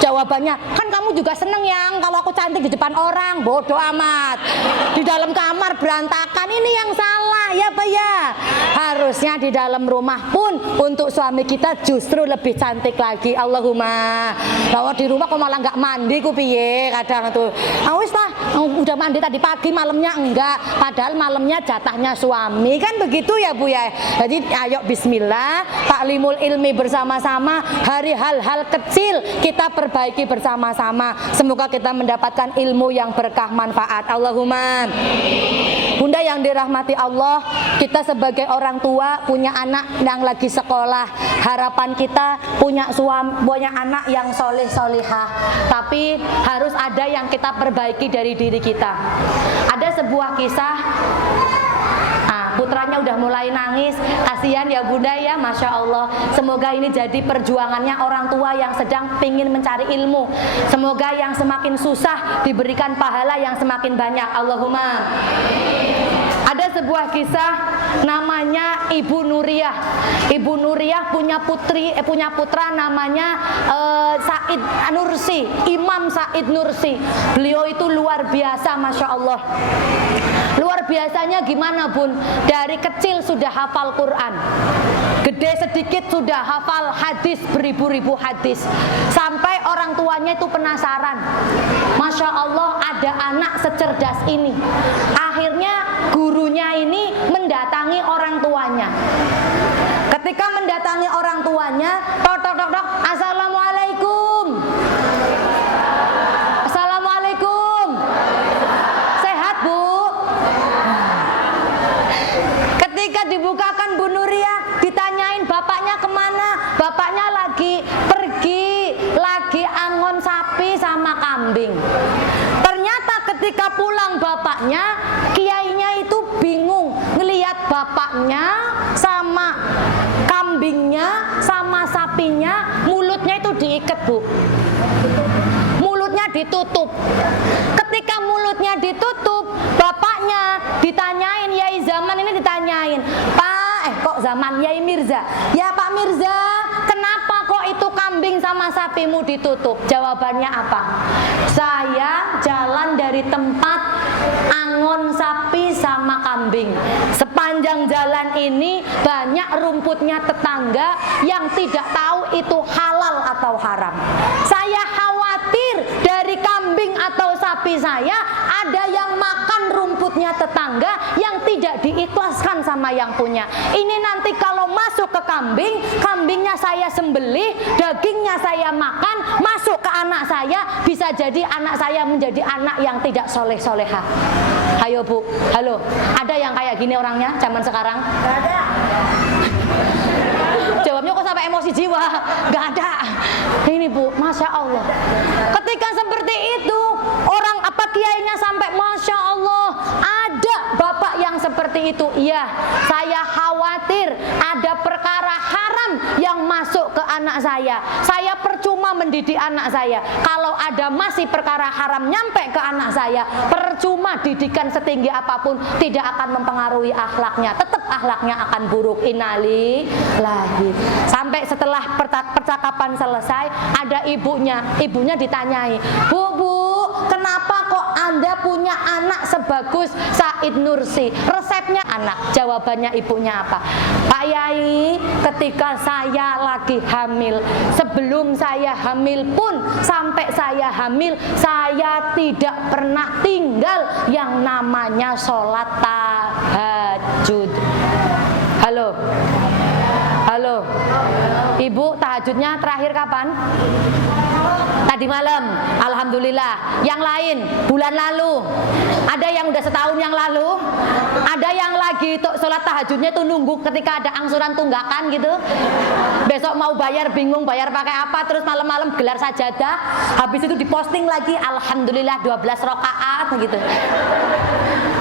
Jawabannya, kan kamu juga seneng yang kalau aku cantik di depan orang. Bodoh amat. Di dalam kamar berantakan, ini yang salah ya Pak ya. Harusnya di dalam rumah pun untuk suami kita justru lebih cantik lagi. Allahumma. Kalau di rumah kok malah nggak mandi ku piye kadang tuh. Wis lah, udah mandi tadi pagi, malamnya enggak. Padahal malamnya jatahnya suami. Kan begitu ya Bu ya. Jadi ayo bismillah, taklimul ilmi bersama-sama. Hari hal-hal kecil kita perbaiki bersama-sama. Semoga kita mendapatkan ilmu yang berkah manfaat. Allahumma. Bunda yang dirahmati Allah, kita sebagai orang tua punya anak yang lagi sekolah. Harapan kita punya anak yang soleh solihah. Tapi harus ada yang kita perbaiki dari diri kita. Ada sebuah kisah. Putranya udah mulai nangis, kasihan ya Bunda ya, Masya Allah. Semoga ini jadi perjuangannya orang tua yang sedang ingin mencari ilmu. Semoga yang semakin susah diberikan pahala yang semakin banyak. Allahumma. Ada sebuah kisah namanya Ibu Nuriyah. Ibu Nuriyah punya putra namanya Said Nursi, Imam Said Nursi. Beliau itu luar biasa, Masya Allah. Luar biasanya gimana Bun? Dari kecil sudah hafal Quran, gede sedikit sudah hafal hadis, beribu-ribu hadis. Sampai orang tuanya itu penasaran, Masya Allah ada anak secerdas ini. Akhirnya gurunya ini mendatangi orang tuanya. Ketika mendatangi orang tuanya, tok tok tok tok, Assalamualaikum. Assalamualaikum. Sehat Bu? Ketika dibukakan Bu Nuriyah, ditanyain bapaknya kemana? Bapaknya lagi pergi, lagi angon sapi sama kambing. Ternyata ketika pulang bapaknya, kiainya itu bingung ngelihat bapaknya sama kambingnya sama sapinya, mulutnya itu diikat Bu. Mulutnya ditutup. Ketika mulutnya ditutup, bapaknya ditanyain, Yai Zaman ini ditanyain, Pak, kok Zaman, Yai Mirza, ya Pak Mirza, kenapa kok itu kambing sama sapimu ditutup? Jawabannya apa? Saya jalan dari tempat angon sapi sama kambing. Sepanjang jalan ini banyak rumputnya tetangga yang tidak tahu itu halal atau haram. Saya khawatir dari kambing atau sapi saya ada yang makan rumputnya tetangga yang tidak diikhlaskan sama yang punya. Ini nanti kalau masuk ke kambing, kambingnya saya sembelih, dagingnya saya makan, masuk ke anak saya, bisa jadi anak saya menjadi anak yang tidak soleh-solehah. Ayo Bu, halo, ada yang kayak gini orangnya zaman sekarang? Gak ada. Jawabnya kok sampai emosi jiwa? Gak ada. Ini Bu, Masya Allah. Ketika seperti itu, orang apa kiainya sampai Masya Allah, ada bapak yang seperti itu. Iya, saya khawatir ada perkara haram yang masuk ke anak saya. Saya percuma mendidik anak saya. Kalau ada masih perkara haram nyampe ke anak saya, percuma didikan setinggi apapun, tidak akan mempengaruhi akhlaknya. Tetap akhlaknya akan buruk. Innalillahi. Sampai setelah percakapan selesai, ada ibunya. Ibunya ditanyai, Bu, kenapa kok Anda punya anak sebagus Said Nursi? Resepnya anak. Jawabannya ibunya apa? Pak Yai, ketika saya lagi hamil, sebelum saya hamil pun, sampai saya hamil, saya tidak pernah tinggal yang namanya sholat tahajud. Halo? Halo? Ibu, tahajudnya terakhir kapan? Tadi malam, alhamdulillah. Yang lain bulan lalu. Ada yang udah setahun yang lalu, ada yang lagi lagi tuh sholat tahajudnya tuh nunggu ketika ada angsuran tunggakan gitu. Besok mau bayar bingung bayar pakai apa, terus malam-malam gelar sajadah, habis itu diposting lagi alhamdulillah 12 rakaat gitu.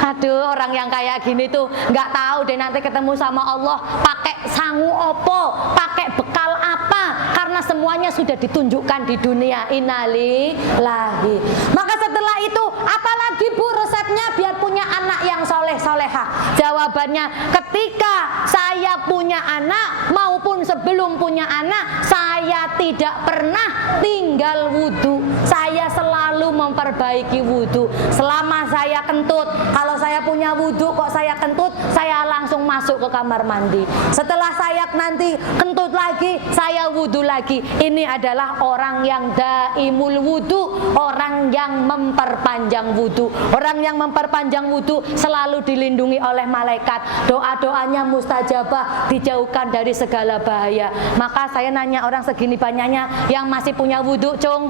Aduh, orang yang kayak gini tuh nggak tahu deh nanti ketemu sama Allah pakai sangu opo, pakai bekal apa, karena semuanya sudah ditunjukkan di dunia. Innalillahi. Maka setelah itu apalagi Bu resepnya biar punya anak yang soleh soleha? Jawabannya, ketika saya punya anak maupun sebelum punya anak, saya tidak pernah tinggal wudhu. Saya selalu memperbaiki wudhu. Selama saya kentut, kalau saya punya wudhu kok saya kentut, saya langsung masuk ke kamar mandi. Setelah saya nanti kentut lagi, saya wudhu lagi. Ini adalah orang yang daimul wudhu, orang yang memperpanjang wudhu. Orang yang memperpanjang wudhu selalu dilindungi oleh malaikat. Doa-doanya mustajabah, dijauhkan dari segala bahaya. Maka saya nanya orang segini banyaknya yang masih punya wudhu, Cung.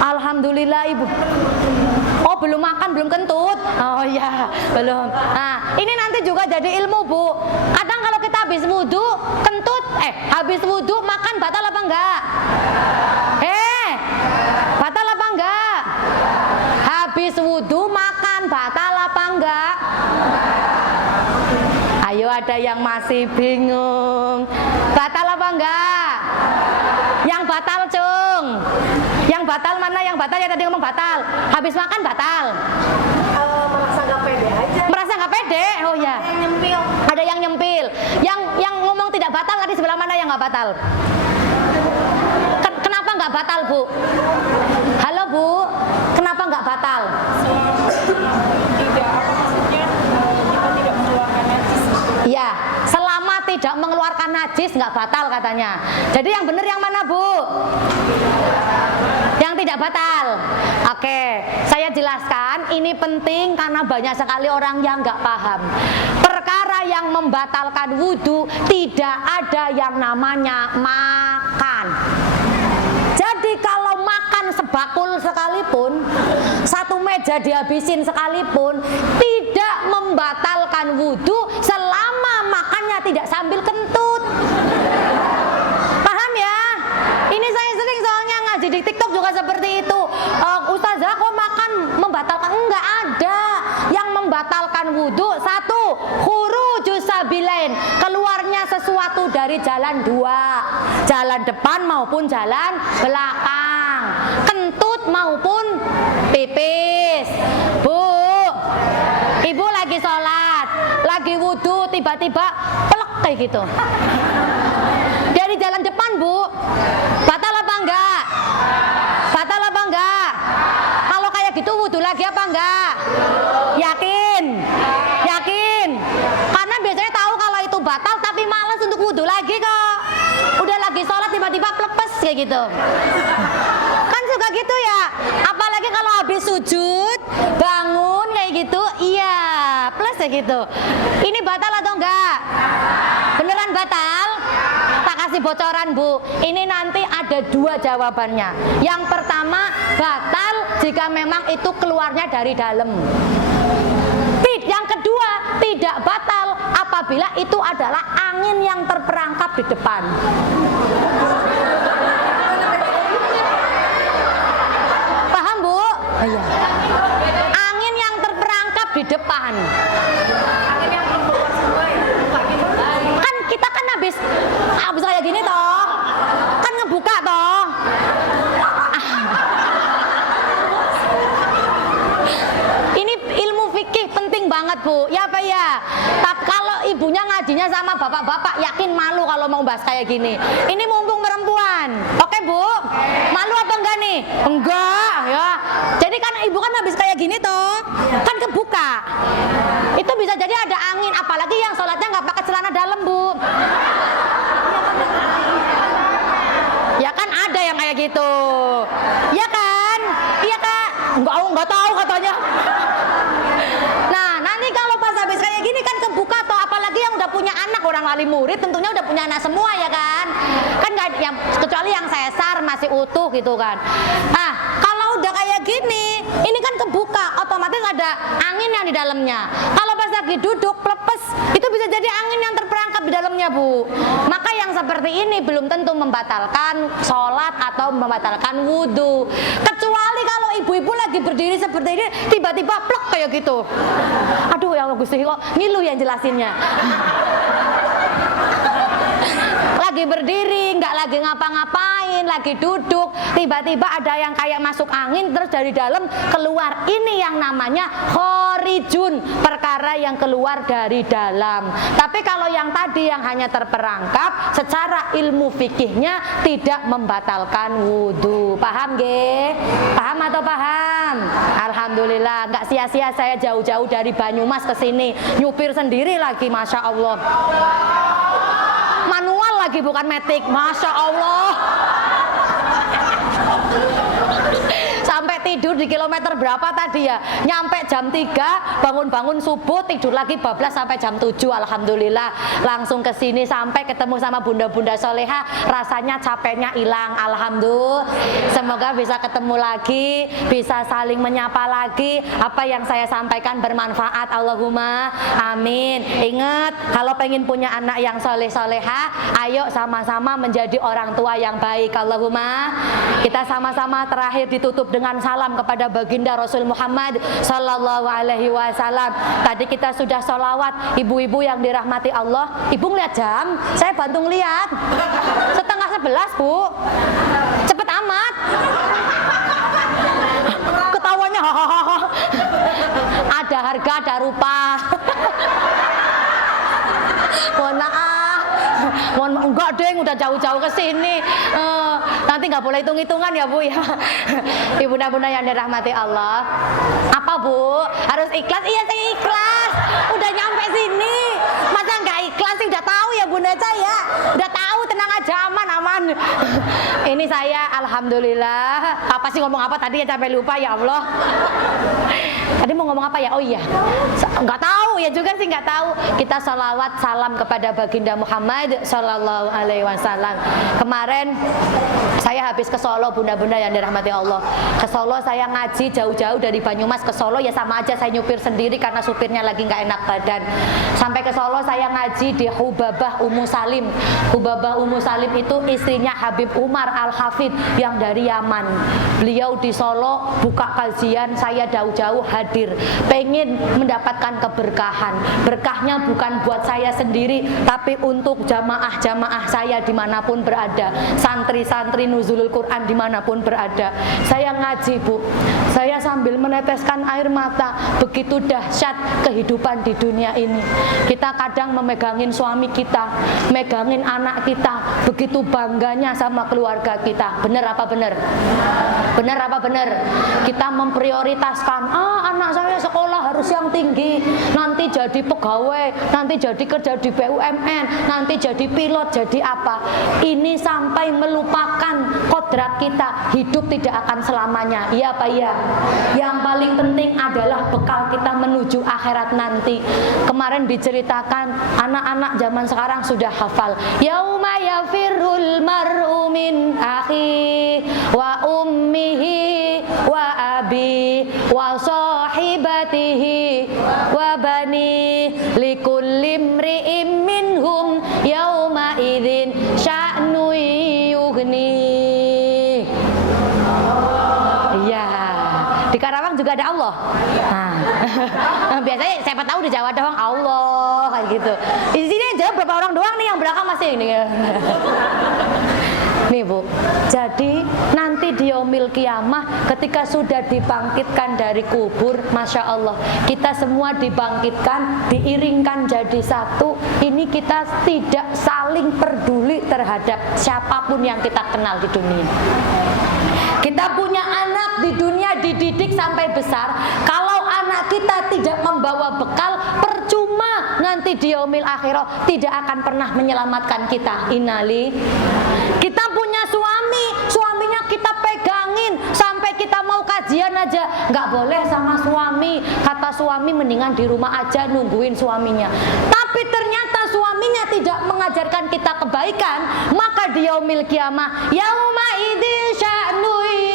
Alhamdulillah Ibu. Oh belum makan, belum kentut. Oh iya, belum. Nah ini nanti juga jadi ilmu Bu. Kadang kalau kita habis wudhu, kentut, habis wudhu makan batal apa enggak? Batal apa enggak? Habis wudhu makan batal apa enggak? Ayo ada yang masih bingung. Batal apa enggak? Yang batal Cung. Yang batal mana yang batal ya tadi ngomong batal. Habis makan batal. Merasa nggak pede aja. Merasa nggak pede? Oh ya. Yang nyempil. Ada yang nyempil. Yang ngomong tidak batal tadi sebelah mana yang nggak batal? Kenapa nggak batal Bu? Halo Bu, kenapa nggak batal? Ya, selama tidak mengeluarkan najis nggak batal katanya. Jadi yang benar yang mana Bu? Yang tidak batal. Oke, saya jelaskan. Ini penting karena banyak sekali orang yang nggak paham. Perkara yang membatalkan wudhu tidak ada yang namanya makan. Jadi kalau makan sebakul sekalipun, satu meja dihabisin sekalipun, tidak membatalkan wudhu selama makannya tidak sambil kentut. Paham ya? Ini saya sering soalnya ngaji di TikTok juga seperti itu. Ustazah kok makan membatalkan? Enggak ada. Yang membatalkan wudhu satu, khurujus sabilain, keluarnya sesuatu dari jalan dua, jalan depan maupun jalan belakang, kentut maupun pipis. Bu, Ibu lagi sholat, lagi wudhu, tiba-tiba pelek kayak gitu dari jalan depan Bu, batal apa enggak? Batal apa enggak? Kalau kayak gitu wudhu lagi apa enggak? Yakin? Yakin? Karena biasanya tahu kalau itu batal tapi malas untuk wudhu lagi kok. Udah lagi sholat tiba-tiba plepes kayak gitu. Kan suka gitu ya. Apalagi kalau habis sujud, bangun kayak gitu, iya, plus ya gitu. Ini batal atau enggak? Beneran batal? Tak kasih bocoran Bu. Ini nanti ada dua jawabannya. Yang pertama, batal jika memang itu keluarnya dari dalam. Yang kedua, tidak batal apabila itu adalah angin yang terperangkap di depan. Paham Bu? Oh, iya. Angin yang terperangkap di depan. Angin yang keluar semua ya. Kan kita kan habis kayak gini toh, kan ngebuka toh. Ini ilmu fikih penting banget Bu, ya Pak ya. Tapi kalau ibunya ngajinya sama bapak-bapak, yakin malu kalau mau bahas kayak gini. Ini mumpung perempuan, oke Bu? Malu apa enggak nih? Enggak ya. Jadi kan ibu kan habis kayak gini toh, kan kebuka. Itu bisa jadi ada angin, apalagi yang sholatnya nggak pakai celana dalam Bu. Ya kan ada yang kayak gitu, ya kan? Iya Kak? Enggak tahu katanya. Nah nanti kalau pas habis kayak gini kan kebuka toh, apalagi yang udah punya anak, orang wali murid tentunya udah punya anak semua ya kan? Kan nggak yang kecuali yang sesar masih utuh gitu kan. Nah kalau udah kayak gini, ini kan kebuka, otomatis ada angin yang di dalamnya. Kalau pas lagi duduk plepes, itu bisa jadi angin yang terperangkap di dalamnya, Bu. Maka yang seperti ini belum tentu membatalkan sholat atau membatalkan wudhu. Kecuali kalau ibu-ibu lagi berdiri seperti ini, tiba-tiba plek kayak gitu. Aduh ya Allah Gusti, kok ngilu yang jelasinnya. Lagi berdiri, nggak lagi ngapa-ngapain, lagi duduk, tiba-tiba ada yang kayak masuk angin, terus dari dalam keluar. Ini yang namanya khorijun, perkara yang keluar dari dalam. Tapi kalau yang tadi yang hanya terperangkap, secara ilmu fikihnya tidak membatalkan wudhu. Paham nggih? Paham atau paham? Alhamdulillah, nggak sia-sia saya jauh-jauh dari Banyumas ke sini, nyupir sendiri lagi, Masya Allah. Manual lagi, bukan metik, Masya Allah. Sampai tidur di kilometer berapa tadi ya? Nyampe jam 3, bangun-bangun subuh, tidur lagi bablas sampai jam 7. Alhamdulillah, langsung ke sini sampai ketemu sama bunda-bunda soleha, rasanya capeknya hilang. Alhamdulillah. Semoga bisa ketemu lagi, bisa saling menyapa lagi. Apa yang saya sampaikan bermanfaat, Allahumma amin. Ingat, kalau pengen punya anak yang soleh-soleha, ayo sama-sama menjadi orang tua yang baik. Allahumma. Kita sama-sama terakhir ditutup dengan salam kepada baginda Rasul Muhammad Sallallahu Alaihi Wasallam. Tadi kita sudah sholawat. Ibu-ibu yang dirahmati Allah, ibu ngeliat jam, saya bantu ngeliat 10:30, Bu. Cepet amat. Ketawanya hahaha. Ada harga, ada rupa. Mohon maaf. Enggak deng, udah jauh-jauh ke sini. Nanti nggak boleh hitung-hitungan ya, Bu ya. Ibu-bunda yang dirahmati Allah. Apa, Bu? Harus ikhlas? Iya, saya ikhlas. Udah nyampe sini. Masa nggak ikhlas sih? Udah tahu ya, Bunda saya. Udah tahu, tenang aja, aman. Ini saya alhamdulillah. Apa sih ngomong apa tadi ya, sampai lupa ya Allah. Tadi mau ngomong apa ya? Oh iya. Nggak tahu ya juga sih, nggak tahu. Kita salawat salam kepada baginda Muhammad Sallallahu Alaihi Wasallam. Kemarin saya habis ke Solo, bunda-bunda yang dirahmati Allah. Ke Solo saya ngaji jauh-jauh dari Banyumas ke Solo, ya sama aja saya nyupir sendiri karena supirnya lagi nggak enak badan. Sampai ke Solo saya ngaji di Hubabah Ummu Salim. Hubabah Ummu Salim itu istrinya Habib Umar Al-Hafidh yang dari Yaman. Beliau di Solo buka kajian, saya jauh-jauh hadir. Pengen mendapatkan keberkahan. Berkahnya bukan buat saya sendiri, tapi untuk jamaah-jamaah saya dimanapun berada, santri-santri nuzulul Quran dimanapun berada. Saya ngaji, Bu, saya sambil meneteskan air mata. Begitu dahsyat kehidupan di dunia ini. Kita kadang memegangin suami kita, megangin anak kita, begitu bangganya sama keluarga kita. Bener apa bener? Bener apa bener? Kita memprioritaskan, anak saya sekolah harus yang tinggi, nanti jadi pegawai, nanti jadi kerja di BUMN, nanti jadi pilot, jadi apa. Ini sampai melupakan kodrat kita, hidup tidak akan selamanya. Iya apa iya? Yang paling penting adalah bekal kita menuju akhirat nanti. Kemarin diceritakan anak-anak zaman sekarang sudah hafal. Yauma yafirrul mar'u min akhi wa ummihi wa abi wa sahibatihi wa bani likulli imri'im minhum yauma idzin sya'nu yughni. Iya, di Karawang juga ada Allah. Nah, biasanya siapa tahu di Jawa doang Allah kayak gitu. Di sini aja berapa orang doang nih, yang belakang masih ini. Nih, Bu. Jadi nanti di yaumil kiamah ketika sudah dibangkitkan dari kubur, Masya Allah, kita semua dibangkitkan, diiringkan jadi satu. Ini kita tidak saling peduli terhadap siapapun yang kita kenal di dunia. Kita punya anak di dunia, dididik sampai besar. Kalau anak kita tidak membawa bekal, percuma nanti di yaumil akhirah tidak akan pernah menyelamatkan kita. Innali. Kita punya suami, suaminya kita pegangin sampai kita mau kajian aja nggak boleh sama suami. Kata suami mendingan di rumah aja nungguin suaminya. Tapi ternyata suaminya tidak mengajarkan kita kebaikan, maka di yaumil kiamah yauma idzin sya'nu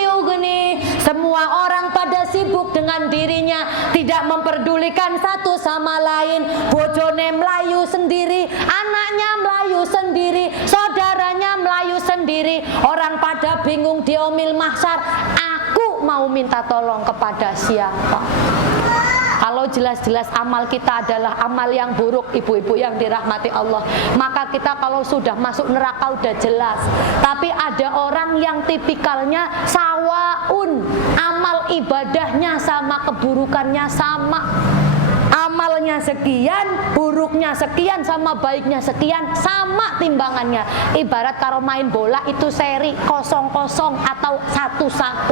yughni, semua orang pada sibuk dengan dirinya, tidak memperdulikan satu sama lain. Bojone melayu sendiri, anaknya melayu sendiri, saudaranya melayu sendiri. Orang pada bingung di yaumil mahsyar, aku mau minta tolong kepada siapa? Kalau jelas-jelas amal kita adalah amal yang buruk, ibu-ibu yang dirahmati Allah, maka kita kalau sudah masuk neraka udah jelas. Tapi ada orang yang tipikalnya sawaun, amal ibadahnya sama, keburukannya sama. Amalnya sekian, buruknya sekian, sama baiknya sekian, sama timbangannya. Ibarat kalau main bola itu seri 0-0 atau 1-1.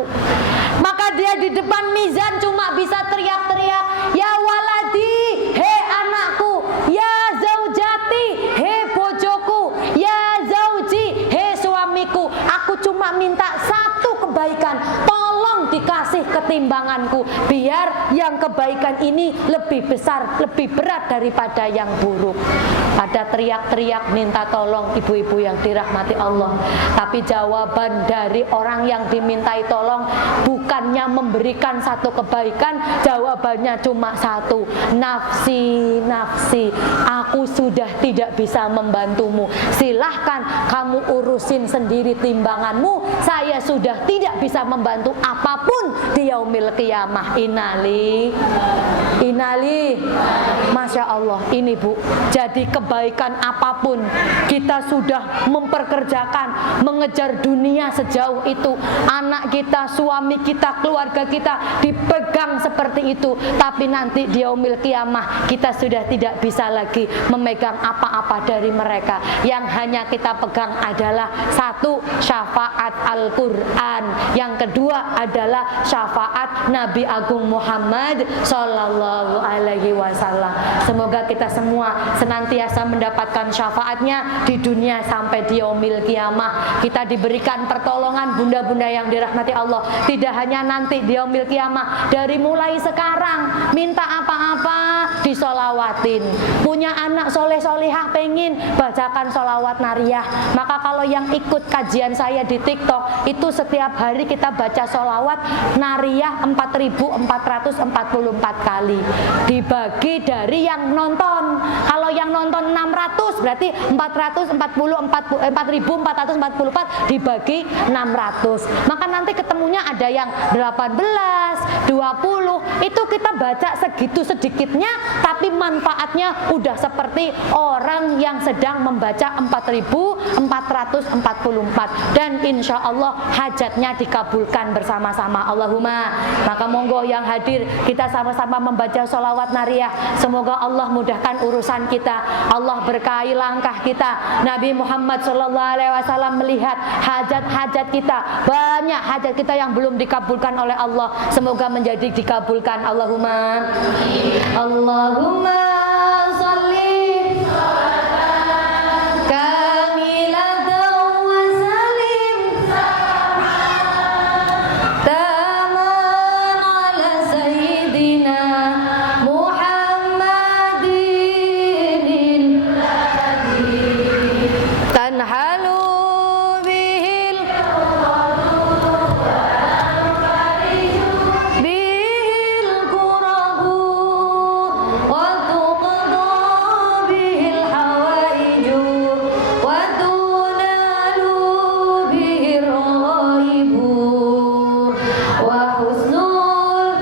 Maka dia di depan mizan cuma bisa teriak-teriak, ya waladi, hei anakku, ya zaujati, hei bojoku, ya zauji, hei suamiku. Aku cuma minta satu kebaikan, tolong dikasih ketimbanganku, biar yang kebaikan ini lebih besar, lebih berat daripada yang buruk. Ada teriak-teriak minta tolong, ibu-ibu yang dirahmati Allah. Tapi jawaban dari orang yang dimintai tolong bukannya memberikan satu kebaikan, jawabannya cuma satu, nafsi, nafsi, aku sudah tidak bisa membantumu, silahkan kamu urusin sendiri timbanganmu, saya sudah tidak bisa membantu apapun di yaumil qiyamah. Inali, Masya Allah. Ini Bu, jadi kebaikan apapun kita sudah memperkerjakan, mengejar dunia sejauh itu, anak kita, suami kita, keluarga kita dipegang seperti itu, tapi nanti di yaumil qiyamah kita sudah tidak bisa lagi memegang apa-apa dari mereka. Yang hanya kita pegang adalah satu, syafaat Al-Quran, yang kedua adalah syafaat Nabi Agung Muhammad Sallallahu Alaihi Wasallam. Semoga kita semua senantiasa mendapatkan syafaatnya di dunia sampai di yaumil qiyamah. Kita diberikan pertolongan, bunda-bunda yang dirahmati Allah, tidak hanya nanti di yaumil qiyamah, dari mulai sekarang minta apa-apa disolawatin. Punya anak soleh-solihah pengen bacakan solawat nariyah, maka kalau yang ikut kajian saya di TikTok itu setiap hari kita baca solawat nariyah 4.444 kali, dibagi dari yang nonton. Kalau yang nonton 600 berarti 4.444 dibagi 600, maka nanti ketemunya ada yang 18, 20. Itu kita baca segitu sedikitnya, tapi manfaatnya udah seperti orang yang sedang membaca 4.444, dan insya Allah hajatnya dikabulkan bersama-sama. Allahumma. Maka monggo yang hadir, kita sama-sama membaca sholawat nariyah. Semoga Allah mudahkan urusan kita, Allah berkahi langkah kita. Nabi Muhammad SAW melihat hajat-hajat kita, banyak hajat kita yang belum dikabulkan oleh Allah, semoga menjadi dikabulkan. Allahumma. Allahumma salli kamilatan wa salim taman ala sayyidina Muhammadin tanhalu bihil bihil kurabu wa tuqda bihil hawaiju wa tunalu bihir ghaibu wa husnul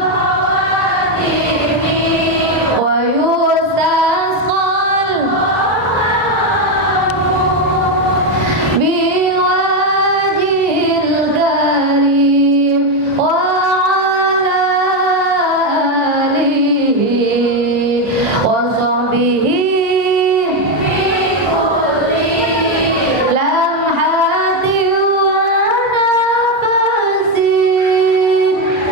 wa yustasqal biwajhil karim wa ala alihi wa sahbihi lamhati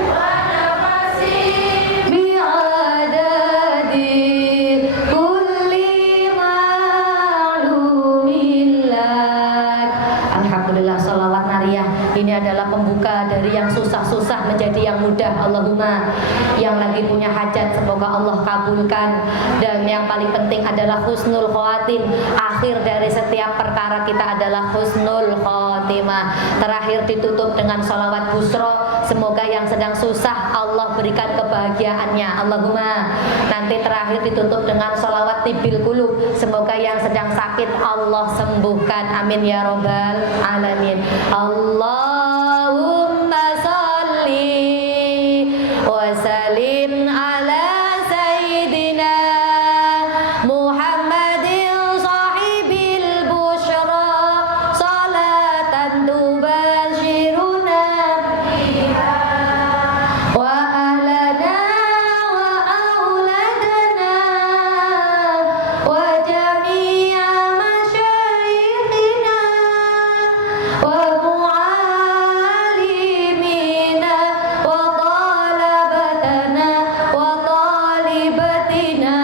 wa nafasin bi'adadi kulli ma'lumin lak. Alhamdulillah, sholawat nariyah ini adalah pembuka dari yang susah-susah menjadi yang mudah. Allahumma. Yang lagi punya hajat semoga Allah kabulkan, dan yang paling penting adalah husnul khawatim. Akhir dari setiap perkara kita adalah husnul khatimah. Terakhir ditutup dengan sholawat busro, Semoga yang sedang susah Allah berikan kebahagiaannya. Allahumma. Nanti terakhir ditutup dengan sholawat tibil qulub. Semoga yang sedang sakit Allah sembuhkan. Amin ya robbal alamin. Allahumma sholli wa sallim ala sayyidina Muhammadin sahibil busyra salatan tubashiruna wa ahlana wa auladana wa jami'a masyayikhina wa mu'alimina wa talabatana wa talibatina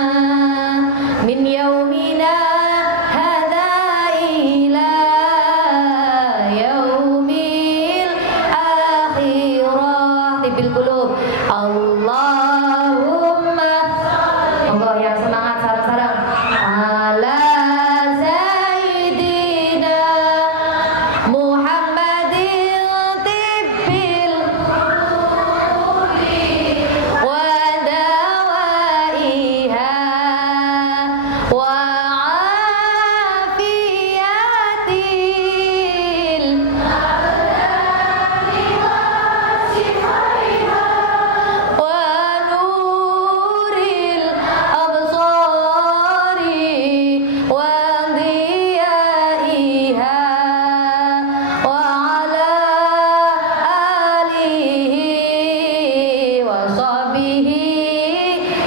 min yaumina hadza ila yaumil akhirah. Tibil qulub. Allahumma, Allah yang semangat sarang-sarang, ala sayyidina Muhammadin tibbil wa dawaiha wa afiyatil wa nuril absari wa diyaiha wa ala alihi wa sahbihi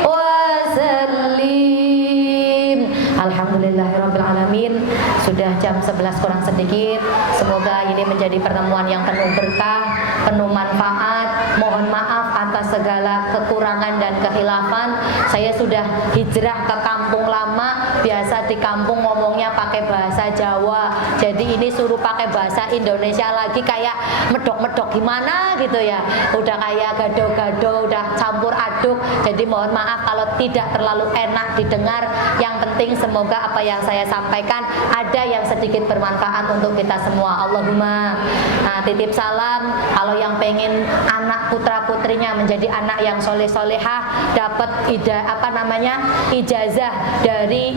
wa sallim. Alhamdulillahirabbil alamin. Sudah jam 11 kurang sedikit. Semoga ini menjadi pertemuan yang penuh berkah, penuh manfaat. Mohon maaf atas segala kekurangan dan kehilafan. Saya sudah hijrah ke kampung lama. Biasa di kampung ngomongnya pakai bahasa Jawa. Jadi ini suruh pakai bahasa Indonesia lagi kayak medok-medok gimana gitu ya. Udah kayak gado-gado, udah campur aduk. Jadi mohon maaf kalau tidak terlalu enak didengar. Yang penting semoga apa yang saya sampaikan ada yang sedikit bermanfaat untuk kita semua. Allahumma. Nah, titip salam kalau yang pengen anak putra putrinya menjadi anak yang soleh solehah, dapat ijazah dari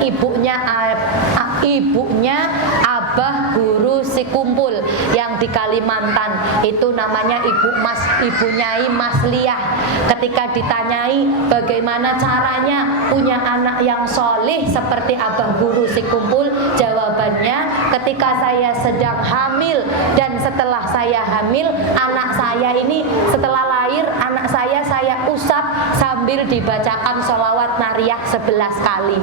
ibunya Abah Guru Sikumpul yang di Kalimantan. Itu namanya Ibu Nyai Masliah. Ketika ditanyai bagaimana caranya punya anak yang soleh seperti Abah Guru Sikumpul, jawabannya, ketika saya sedang hamil dan setelah saya hamil, anak saya ini setelah lahir, anak saya usap sambil dibacakan sholawat nariyah 11 kali.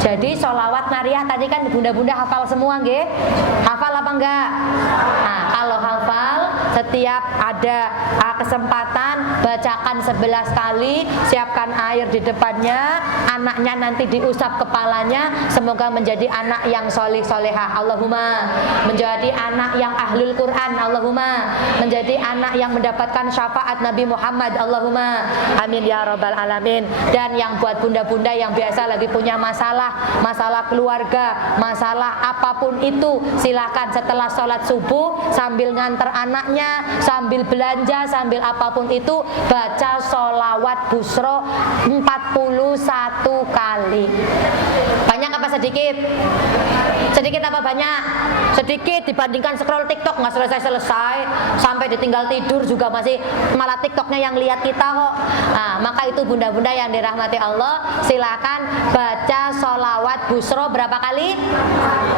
Jadi sholawat nariyah tadi kan bunda-bunda hafal semua nggih? Hafal apa enggak? Nah, kalau hafal setiap ada kesempatan bacakan 11 kali, siapkan air di depannya, anaknya nanti diusap kepalanya, semoga menjadi anak yang solih solehah. Allahumma. Menjadi anak yang ahlul Quran. Allahumma. Menjadi anak yang mendapatkan syafaat Nabi Muhammad. Allahumma. Amin ya rabbal alamin. Dan yang buat bunda-bunda yang biasa lagi punya masalah keluarga, masalah apapun itu, silakan setelah sholat subuh sambil nganter anaknya, sambil belanja, sambil apapun itu, baca sholawat busro 41 kali. Banyak apa sedikit? Sedikit apa banyak? Sedikit dibandingkan scroll TikTok nggak selesai-selesai, sampai ditinggal tidur juga masih malah TikToknya yang lihat kita kok. Nah, maka itu bunda-bunda yang dirahmati Allah, silakan baca sholawat busro berapa kali?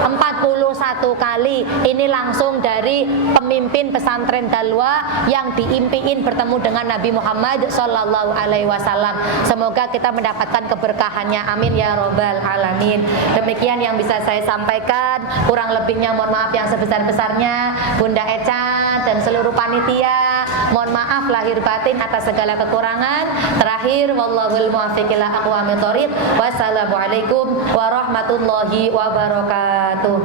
41 kali. Ini langsung dari pemimpin pesantren Dalwa yang diimpiin bertemu dengan Nabi Muhammad Sallallahu Alaihi Wasallam. Semoga kita mendapatkan keberkahannya. Amin ya robbal alamin. Demikian yang bisa saya sampaikan. Kurang lebihnya mohon maaf yang sebesar-besarnya. Bunda Eca dan seluruh panitia, mohon maaf lahir batin atas segala kekurangan. Terakhir, wallahul muwaffiq ila aqwamit thoriq. Wassalamualaikum warahmatullahi wabarakatuh.